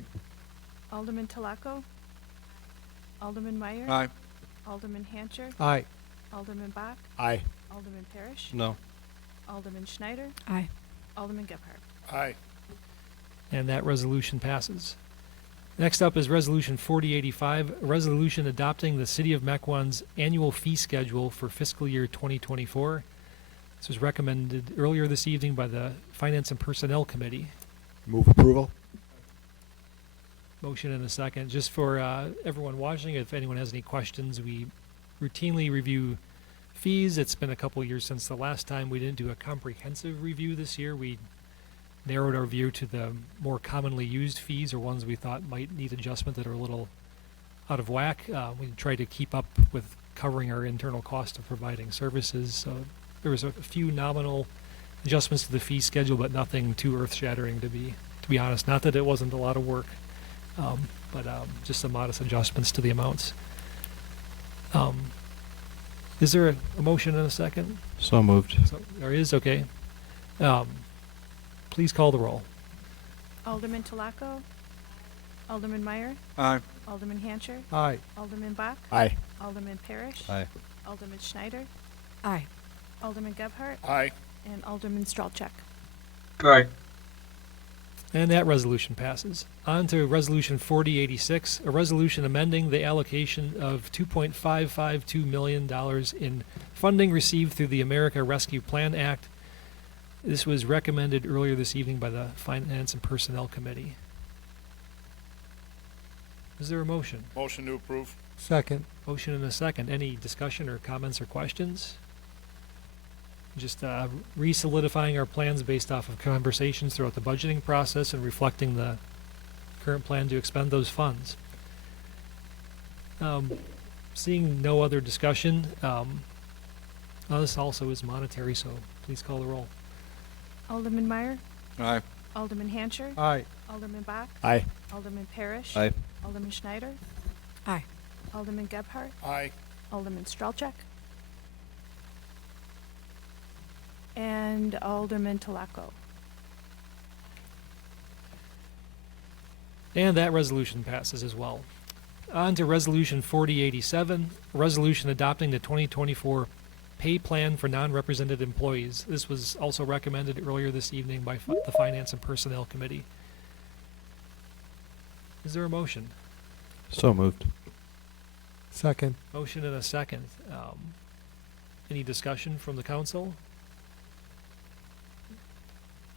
Alderman Talaco, Alderman Meyer, Aye. Alderman Hancher, Aye. Alderman Bach, Aye. Alderman Parrish, No. Alderman Schneider, Aye. Alderman Gebhardt. Aye. And that resolution passes. Next up is Resolution 4085, a resolution adopting the City of Mequon's annual fee schedule for fiscal year 2024. This was recommended earlier this evening by the Finance and Personnel Committee. Move approval. Motion and a second. Just for everyone watching, if anyone has any questions, we routinely review fees. It's been a couple years since the last time we didn't do a comprehensive review this year. We narrowed our view to the more commonly used fees or ones we thought might need adjustment that are a little out of whack. We try to keep up with covering our internal cost of providing services. So there was a few nominal adjustments to the fee schedule, but nothing too earth-shattering to be honest. Not that it wasn't a lot of work, but just some modest adjustments to the amounts. Is there a motion and a second? So moved. So, there is, okay. Please call the roll. Alderman Talaco, Alderman Meyer, Aye. Alderman Hancher, Aye. Alderman Bach, Aye. Alderman Parrish, Aye. Alderman Schneider, Aye. Alderman Gebhardt, Aye. and Alderman Strelchak. Aye. And that resolution passes. On to Resolution 4086, a resolution amending the allocation of $2.552 million in funding received through the America Rescue Plan Act. This was recommended earlier this evening by the Finance and Personnel Committee. Is there a motion? Motion to approve. Second. Motion and a second. Any discussion or comments or questions? Just re-solidifying our plans based off of conversations throughout the budgeting process and reflecting the current plan to expend those funds. Seeing no other discussion, this also is monetary, so please call the roll. Alderman Meyer, Aye. Alderman Hancher, Aye. Alderman Bach, Aye. Alderman Parrish, Aye. Alderman Schneider, Aye. Alderman Gebhardt, Aye. Alderman Strelchak, and Alderman Talaco. And that resolution passes as well. On to Resolution 4087, a resolution adopting the 2024 pay plan for non-represented employees. This was also recommended earlier this evening by the Finance and Personnel Committee. Is there a motion? So moved. Second. Motion and a second. Any discussion from the council?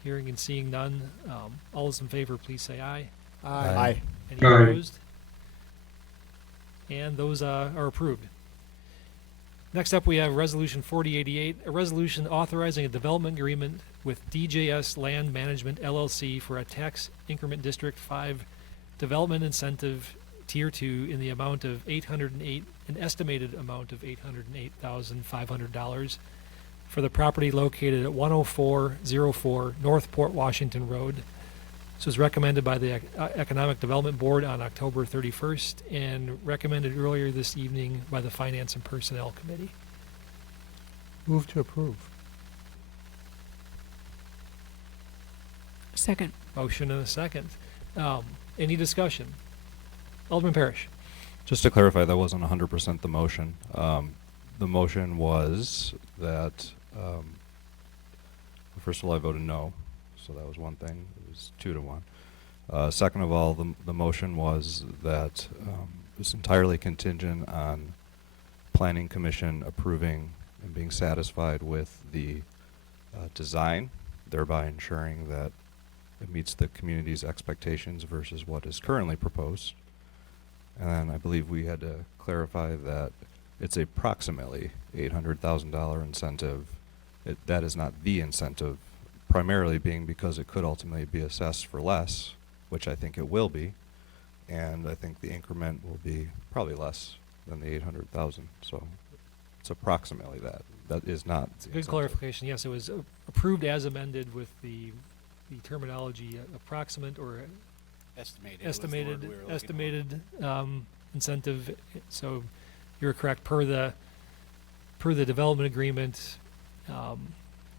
Hearing and seeing none. All those in favor, please say aye. Aye. Any Aye. opposed? And those are approved. Next up, we have Resolution 4088, a resolution authorizing a development agreement with DJS Land Management LLC for a tax increment District 5 development incentive Tier 2 in the amount of an estimated amount of $808,500 for the property located at 10404 North Port Washington Road. This was recommended by the Economic Development Board on October 31st and recommended earlier this evening by the Finance and Personnel Committee. Move to approve. Second. Motion and a second. Any discussion? Alderman Parrish. Just to clarify, that wasn't 100% the motion. The motion was that, first of all, I voted no, so that was one thing. It was 2-1. Second of all, the motion was that it was entirely contingent on Planning Commission approving and being satisfied with the design, thereby ensuring that it meets the community's expectations versus what is currently proposed. And then I believe we had to clarify that it's approximately $800,000 incentive. That is not the incentive, primarily being because it could ultimately be assessed for less, which I think it will be, and I think the increment will be probably less than the 800,000. So it's approximately that. That is not. It's a the good incentive. clarification. Yes, it was approved as amended with the terminology approximate or Estimated. was the word we were looking for. estimated incentive. So you're correct. Per the development agreement,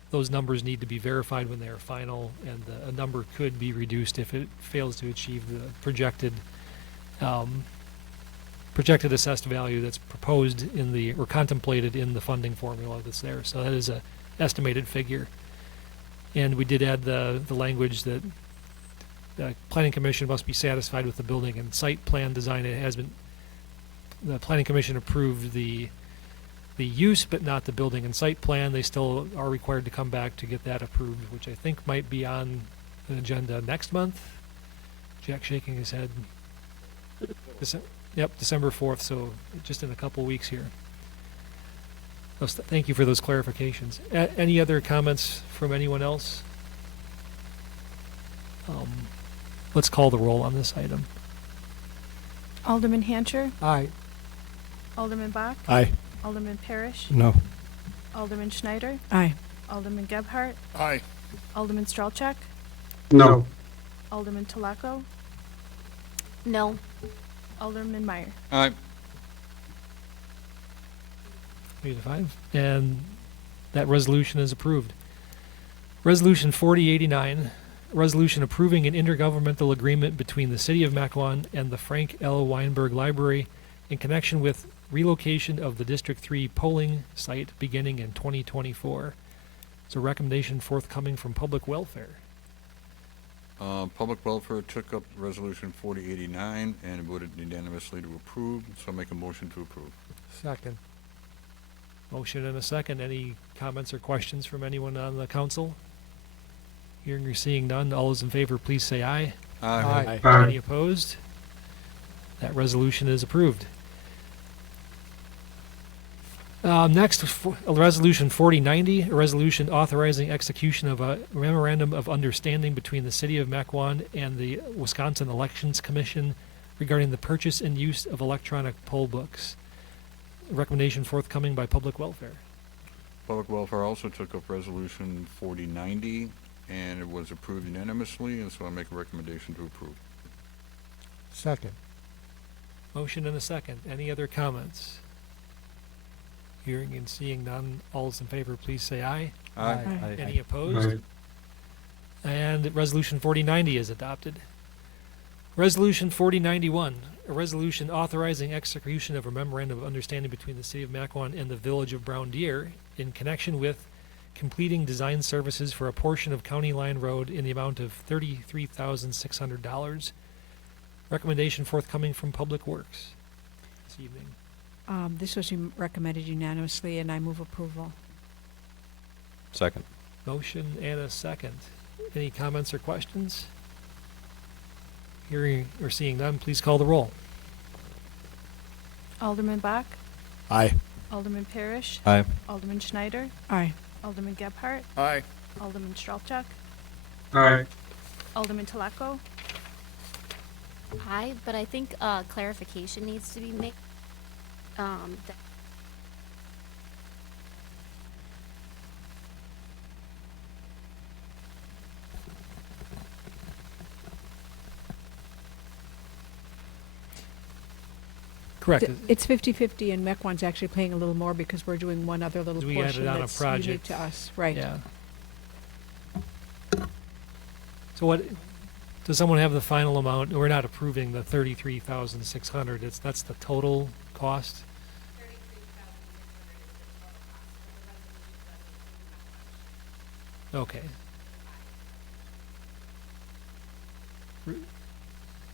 those numbers need to be verified when they are final, and a number could be reduced if it fails to achieve the projected assessed value that's proposed in or contemplated in the funding formula that's there. So that is a estimated figure. And we did add the language that the Planning Commission must be satisfied with the building and site plan design. The Planning Commission approved the use, but not the building and site plan. They still are required to come back to get that approved, which I think might be on the agenda next month. Jack shaking his head. Yep, December 4th, so just in a couple weeks here. Thank you for those clarifications. Any other comments from anyone else? Let's call the roll on this item. Alderman Hancher, Aye. Alderman Bach, Aye. Alderman Parrish, No. Alderman Schneider, Aye. Alderman Gebhardt, Aye. Alderman Strelchak, No. Alderman Talaco, No. Alderman Meyer. Aye. 3-5. And that resolution is approved. Resolution 4089, a resolution approving an intergovernmental agreement between the City of Mequon and the Frank L. Weinberg Library in connection with relocation of the District 3 polling site beginning in 2024. It's a recommendation forthcoming from Public Welfare. Public Welfare took up Resolution 4089 and voted unanimously to approve, so I'll make a motion to approve. Second. Motion and a second. Any comments or questions from anyone on the council? Hearing or seeing none, all those in favor, please say aye. Aye. Any opposed? That resolution is approved. Next, Resolution 4090, a resolution authorizing execution of a memorandum of understanding between the City of Mequon and the Wisconsin Elections Commission regarding the purchase and use of electronic poll books. Recommendation forthcoming by Public Welfare. Public Welfare also took up Resolution 4090, and it was approved unanimously, and so I make a recommendation to approve. Second. Motion and a second. Any other comments? Hearing and seeing none, all those in favor, please say aye. Aye. Any opposed? And Resolution 4090 is adopted. Resolution 4091, a resolution authorizing execution of a memorandum of understanding between the City of Mequon and the Village of Brown Deer in connection with completing design services for a portion of County Line Road in the amount of $33,600. Recommendation forthcoming from Public Works this evening. This was recommended unanimously, and I move approval. Second. Motion and a second. Any comments or questions? Hearing or seeing none, please call the roll. Alderman Bach, Aye. Alderman Parrish, Aye. Alderman Schneider, Aye. Alderman Gebhardt, Aye. Alderman Strelchuk, Aye. Alderman Telako, Hi, but I think clarification needs to be made. That Correct. It's 50-50, and Mequon's actually paying a little more because we're doing one other little We portion added on a that's unique project. to us. Right. Yeah. So what, does someone have the final amount? We're not approving the 33,600. That's the total cost? Okay.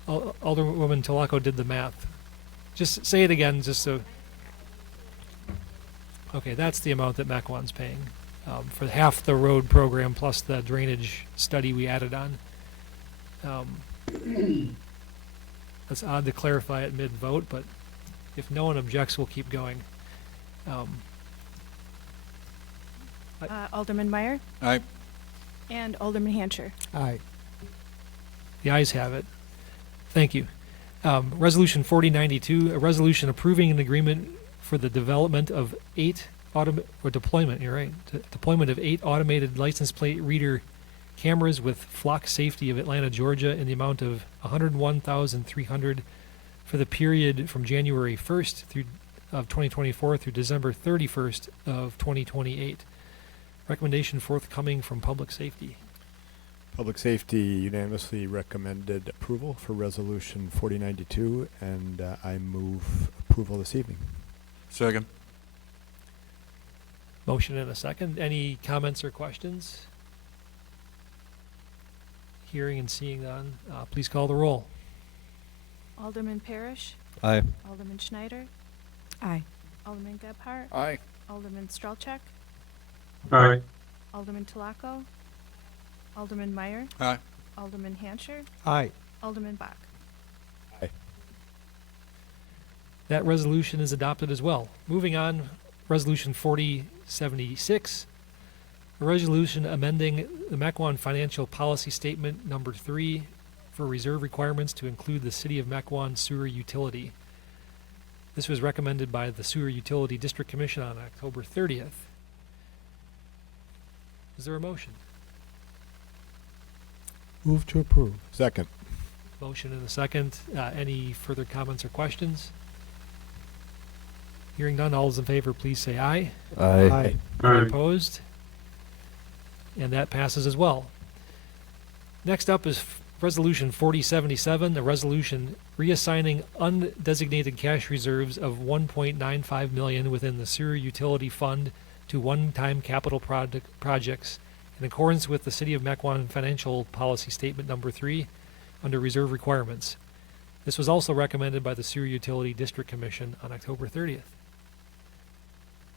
Alderwoman Telako did the math. Just say it again, just so. Okay, that's the amount that Mequon's paying for half the road program plus the drainage study we added on. That's odd to clarify at mid-vote, but if no one objects, we'll keep going. Alderman Meyer, Aye. and Alderman Hancher. Aye. The ayes have it. Thank you. Resolution 4092, a resolution approving an agreement for the development of deployment of 8 automated license plate reader cameras with Flock Safety of Atlanta, Georgia, in the amount of $101,300 for the period from January 1st of 2024 through December 31st of 2028. Recommendation forthcoming from Public Safety. Public Safety unanimously recommended approval for Resolution 4092, and I move approval this evening. Second. Motion and a second. Any comments or questions? Hearing and seeing none, please call the roll. Alderman Parrish, Aye. Alderman Schneider, Aye. Alderman Gebhardt, Aye. Alderman Strelchuk, Aye. Alderman Telako, Alderman Meyer, Aye. Alderman Hancher, Aye. Alderman Bach. That resolution is adopted as well. Moving on, Resolution 4076, a resolution amending the Mequon Financial Policy Statement Number 3 for reserve requirements to include the City of Mequon Sewer Utility. This was recommended by the Sewer Utility District Commission on October 30th. Is there a motion? Move to approve. Second. Motion and a second. Any further comments or questions? Hearing none, all those in favor, please say aye. Aye. Any opposed? And that passes as well. Next up is Resolution 4077, a resolution reassigning undesignated cash reserves of $1.95 million within the Sewer Utility Fund to one-time capital projects in accordance with the City of Mequon Financial Policy Statement Number 3 under reserve requirements. This was also recommended by the Sewer Utility District Commission on October 30th.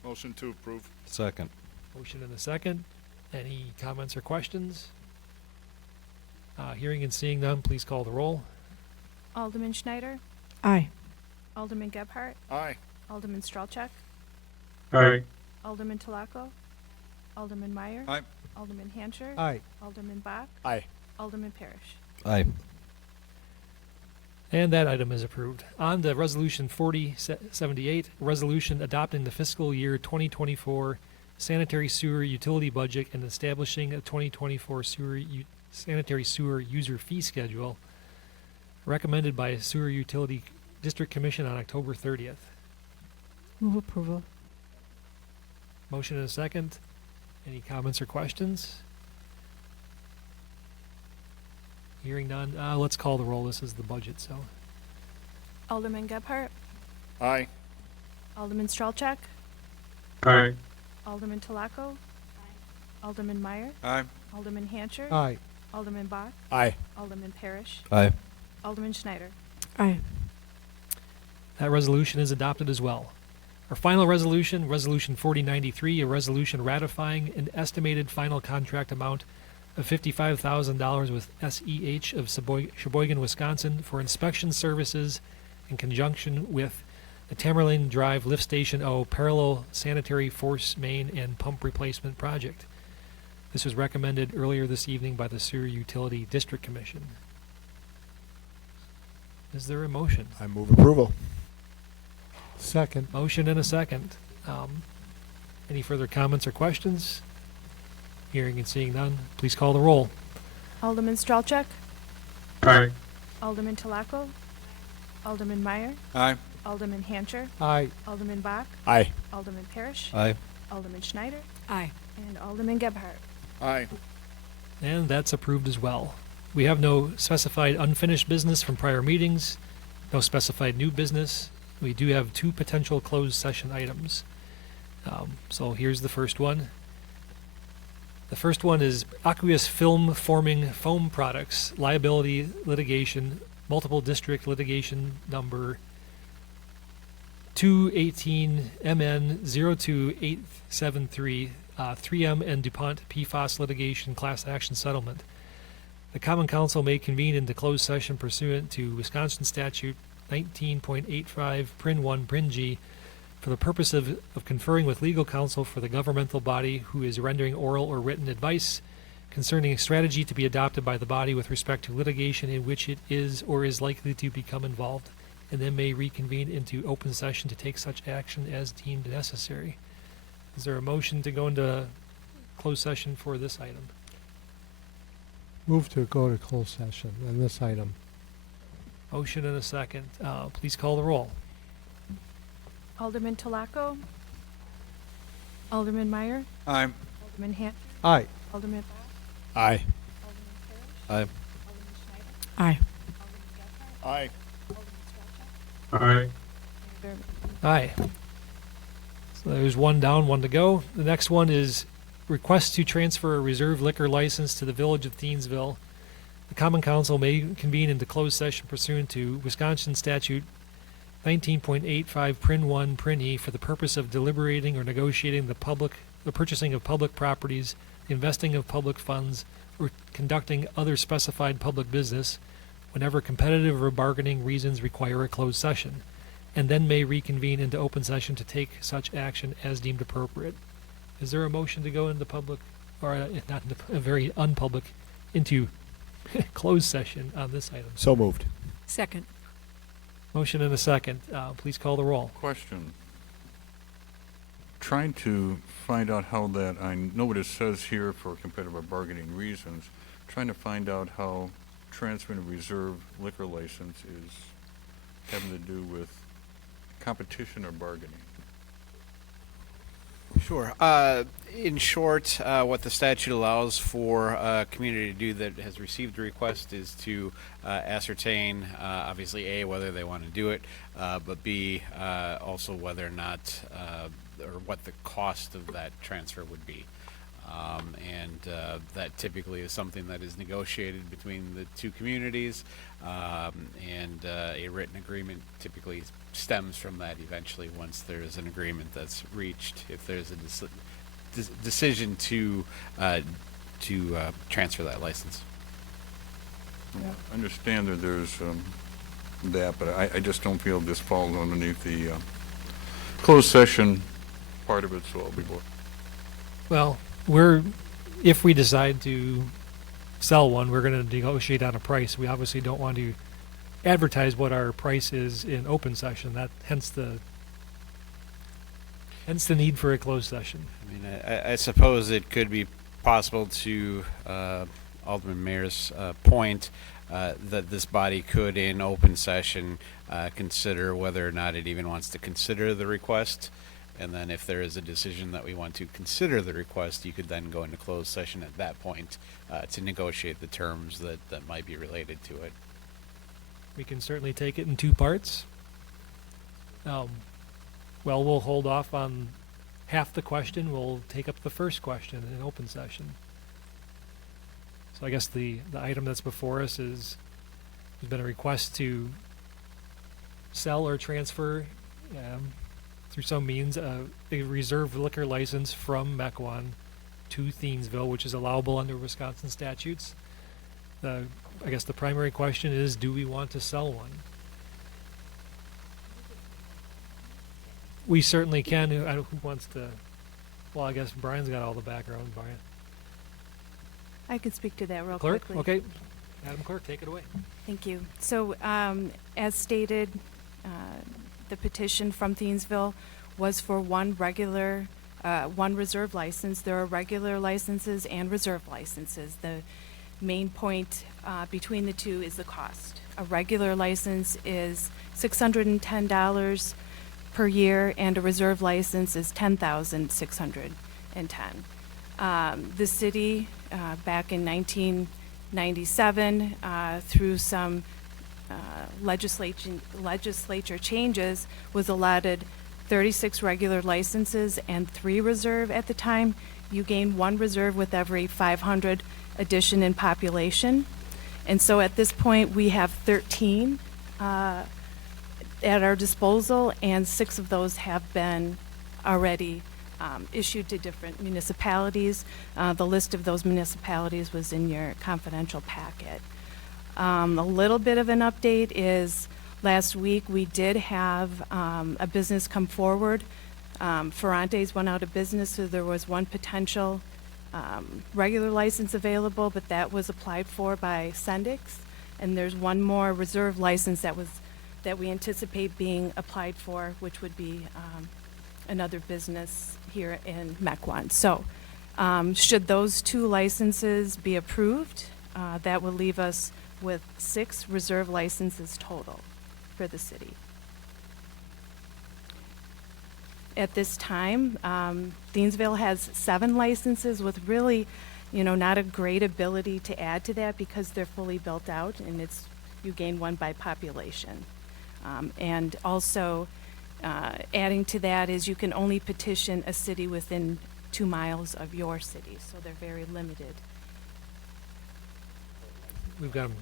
Motion to approve. Second. Motion and a second. Any comments or questions? Hearing and seeing none, please call the roll. Alderman Schneider, Aye. Alderman Gebhardt, Aye. Alderman Stralchuk, Aye. Alderman Telako, Alderman Meyer, Aye. Alderman Hancher, Aye. Alderman Bach, Aye. Alderman Parrish. Aye. And that item is approved. On to Resolution 4078, resolution adopting the fiscal year 2024 sanitary sewer utility budget and establishing a 2024 sanitary sewer user fee schedule, recommended by Sewer Utility District Commission on October 30th. Move approval. Motion and a second. Any comments or questions? Hearing none, let's call the roll. This is the budget, so. Alderman Gebhardt, Aye. Alderman Stralchuk, Aye. Alderman Telako, Alderman Meyer, Aye. Alderman Hancher, Aye. Alderman Bach, Aye. Alderman Parrish, Aye. Alderman Schneider. Aye. That resolution is adopted as well. Our final resolution, Resolution 4093, a resolution ratifying an estimated final contract amount of $55,000 with SEH of Sheboygan, Wisconsin for inspection services in conjunction with the Tamerlane Drive Lift Station O parallel sanitary force main and pump replacement project. This was recommended earlier this evening by the Sewer Utility District Commission. Is there a motion? I move approval. Second. Motion and a second. Any further comments or questions? Hearing and seeing none, please call the roll. Alderman Stralchuk, Aye. Alderman Telako, Alderman Meyer, Aye. Alderman Hancher, Aye. Alderman Bach, Aye. Alderman Parrish, Aye. Alderman Schneider, Aye. and Alderman Gebhardt. Aye. And that's approved as well. We have no specified unfinished business from prior meetings, no specified new business. We do have 2 potential closed session items. So here's the first one. The first one is aqueous film forming foam products, liability litigation, multiple district litigation number 218 MN 02873, 3M and DuPont PFAS litigation class action settlement. The Common Council may convene into closed session pursuant to Wisconsin Statute 19.85, Prin 1, Prin G, for the purpose of conferring with legal counsel for the governmental body who is rendering oral or written advice concerning a strategy to be adopted by the body with respect to litigation in which it is or is likely to become involved, and then may reconvene into open session to take such action as deemed necessary. Is there a motion to go into closed session for this item? Move to go to closed session on this item. Motion and a second. Please call the roll. Alderman Telako, Alderman Meyer, Aye. Alderman Hancher, Aye. Alderman Bach, Aye. Alderman Parrish, Aye. Alderman Schneider, Aye. Alderman Gebhardt, Aye. Alderman Stralchuk, Aye. and Aye. So there's one down, one to go. The next one is request to transfer a reserve liquor license to the Village of Thiensville. The Common Council may convene into closed session pursuant to Wisconsin Statute 19.85, Prin 1, Prin E, for the purpose of deliberating or negotiating the purchasing of public properties, the investing of public funds, or conducting other specified public business whenever competitive or bargaining reasons require a closed session, and then may reconvene into open session to take such action as deemed appropriate. Is there a motion to go into public, or not into, very unpublic, into closed session on this item? So moved. Second. Motion and a second. Please call the roll. Question. Trying to find out how that, I know what it says here for competitive bargaining reasons, trying to find out how transferring a reserve liquor license is having to do with competition or bargaining. Sure. In short, what the statute allows for a community to do that has received a request is to ascertain, obviously, A, whether they want to do it, but B, also whether or not, or what the cost of that transfer would be. That typically is something that is negotiated between the two communities, a written agreement typically stems from that eventually once there is an agreement that's reached, if there's a decision to transfer that license. I understand that there's that, but I just don't feel this falls underneath the closed session part of it, so I'll be bored. Well, if we decide to sell one, we're going to negotiate on a price. We obviously don't want to advertise what our price is in open session. Hence the need for a closed session. I mean, I suppose it could be possible to Alderman Mayor's point that this body could, in open session, consider whether or not it even wants to consider the request. And then if there is a decision that we want to consider the request, you could then go into closed session at that point to negotiate the terms that might be related to it. We can certainly take it in two parts. We'll hold off on half the question. We'll take up the first question in open session. So I guess the item that's before us there's been a request to sell or transfer through some means a reserved liquor license from Mequon to Thiensville, which is allowable under Wisconsin statutes. I guess the primary question is, do we want to sell one? We certainly can. Who wants to? Well, I guess Brian's got all the background. Brian. I could speak to that real Clerk? quickly. Okay. Madam Clerk, take it away. Thank you. So, as stated, the petition from Thiensville was for one reserve license. There are regular licenses and reserve licenses. The main point between the two is the cost. A regular license is $610 per year, and a reserve license is $10,610. The city, back in 1997, through some legislature changes, was allotted 36 regular licenses and 3 reserve at the time. You gain 1 reserve with every 500 addition in population. And so at this point, we have 13 at our disposal, and 6 of those have been already issued to different municipalities. The list of those municipalities was in your confidential packet. A little bit of an update is last week we did have a business come forward. Ferrante's went out of business, so there was one potential regular license available, but that was applied for by Sendix, and there's one more reserve license that we anticipate being applied for, which would be another business here in Mequon. So, should those 2 licenses be approved, that would leave us with 6 reserve licenses total for the city. At this time, Thiensville has 7 licenses with really, not a great ability to add to that because they're fully built out, and you gain 1 by population. And also, adding to that is you can only petition a city within 2 miles of your city, so they're very limited. We've got 'em.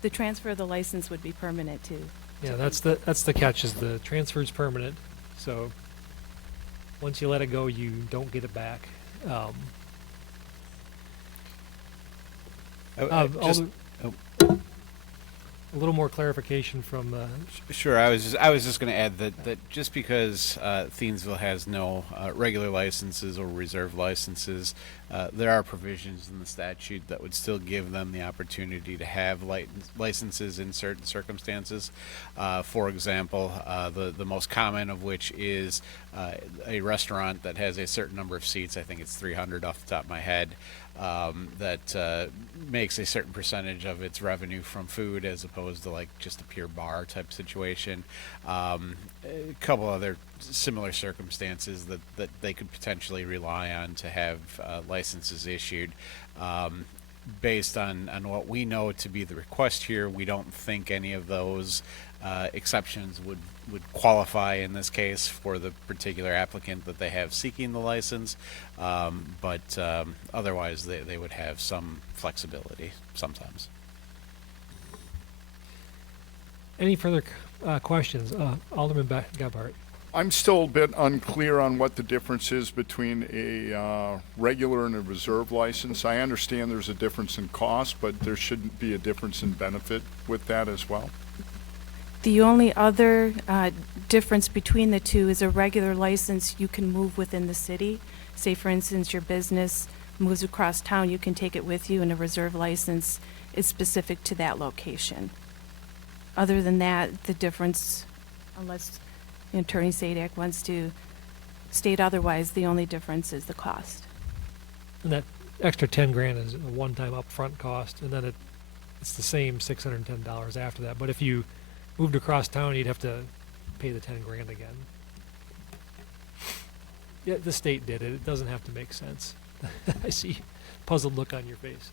The transfer of the license would be permanent too. Yeah, that's the catch, is the transfer's permanent. So once you let it go, you don't get it back. A little more clarification from Sure, I was just going to add that just because Thiensville has no regular licenses or reserve licenses, there are provisions in the statute that would still give them the opportunity to have licenses in certain circumstances. For example, the most common of which is a restaurant that has a certain number of seats. I think it's 300 off the top of my head. That makes a certain percentage of its revenue from food as opposed to like just a pure bar type situation. A couple other similar circumstances that they could potentially rely on to have licenses issued. Based on what we know to be the request here, we don't think any of those exceptions would qualify in this case for the particular applicant that they have seeking the license, but otherwise they would have some flexibility sometimes. Any further questions? Alderman Gebhardt. I'm still a bit unclear on what the difference is between a regular and a reserve license. I understand there's a difference in cost, but there shouldn't be a difference in benefit with that as well. The only other difference between the two is a regular license you can move within the city. Say, for instance, your business moves across town, you can take it with you, and a reserve license is specific to that location. Other than that, the difference, unless Attorney Sadak wants to state otherwise, the only difference is the cost. And that extra 10 grand is a one-time upfront cost, and then it's the same $610 after that. But if you moved across town, you'd have to pay the 10 grand again. Yeah, the state did it. It doesn't have to make sense. I see puzzled look on your face.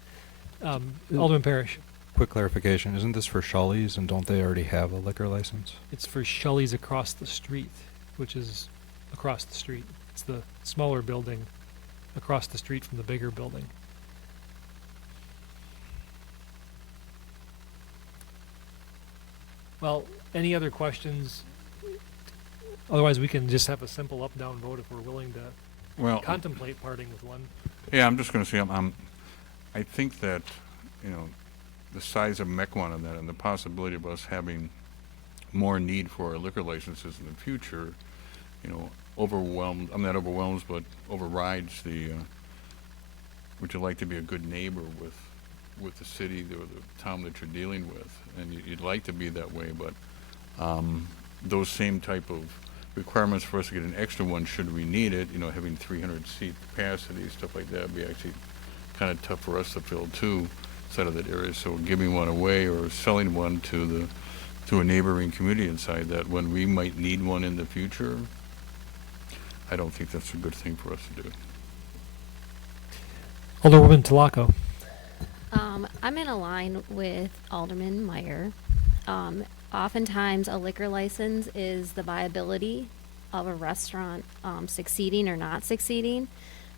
Alderman Parrish. Quick clarification, isn't this for Shawleys, and don't they already have a liquor license? It's for Shelley's across the street, which is across the street. It's the smaller building across the street from the bigger building. Well, any other questions? Otherwise, we can just have a simple up-down vote if we're willing to Well, contemplate parting with one. yeah, I'm just going to say, I think that, the size of Mequon and that, and the possibility of us having more need for our liquor licenses in the future, I'm not overwhelmed, but overrides the, would you like to be a good neighbor with the city or the town that you're dealing with? And you'd like to be that way, but those same type of requirements for us to get an extra one should we need it, having 300 seat capacity, stuff like that, would be actually kind of tough for us to fill too, side of that area. So giving one away or selling one to a neighboring community inside that when we might need one in the future, I don't think that's a good thing for us to do. Alderwoman Tlaco. I'm in a line with Alderman Meyer. Oftentimes, a liquor license is the viability of a restaurant succeeding or not succeeding.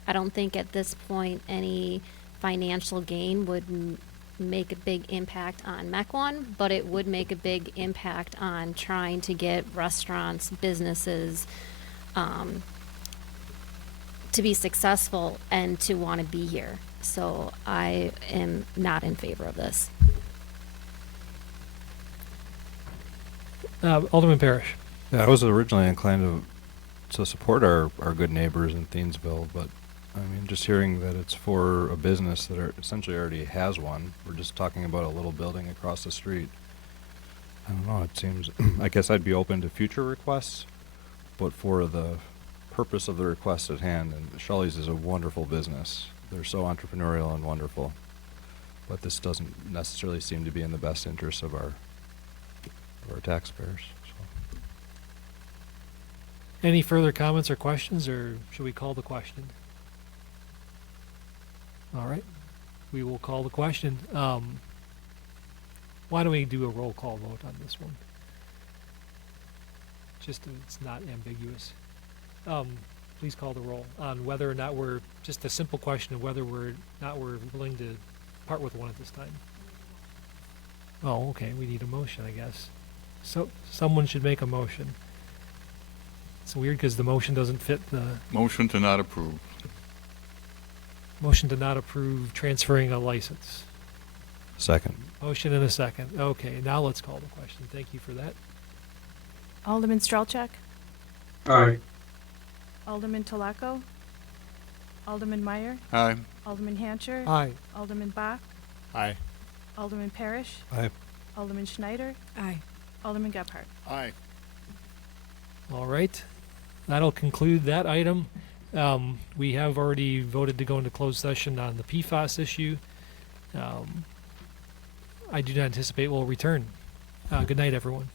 I don't think at this point any financial gain would make a big impact on Mequon, but it would make a big impact on trying to get restaurants, businesses to be successful and to want to be here. So I am not in favor of this. Alderman Parrish. Yeah, I was originally inclined to support our good neighbors in Thiensville, but I mean, just hearing that it's for a business that essentially already has one. We're just talking about a little building across the street. I don't know, it seems, I guess I'd be open to future requests, but for the purpose of the request at hand, and Shelley's is a wonderful business. They're so entrepreneurial and wonderful, but this doesn't necessarily seem to be in the best interest of our taxpayers. So. Any further comments or questions, or should we call the question? All right, we will call the question. Why don't we do a roll call vote on this one? Just so it's not ambiguous. Please call the roll on whether or not just a simple question of whether we're willing to part with one at this time. Oh, okay, we need a motion, I guess. So someone should make a motion. It's weird because the motion doesn't fit the Motion to not approve. motion to not approve transferring a license. Second. Motion and a second. Okay, now let's call the question. Thank you for that. Alderman Strelchak, Aye. Alderman Tlaco, Alderman Meyer, Aye. Alderman Hancher, Aye. Alderman Bach, Aye. Alderman Parrish, Aye. Alderman Schneider, Aye. Alderman Gebhardt. Aye. All right, that'll conclude that item. We have already voted to go into closed session on the PFAS issue. I do not anticipate we'll return. Good night, everyone.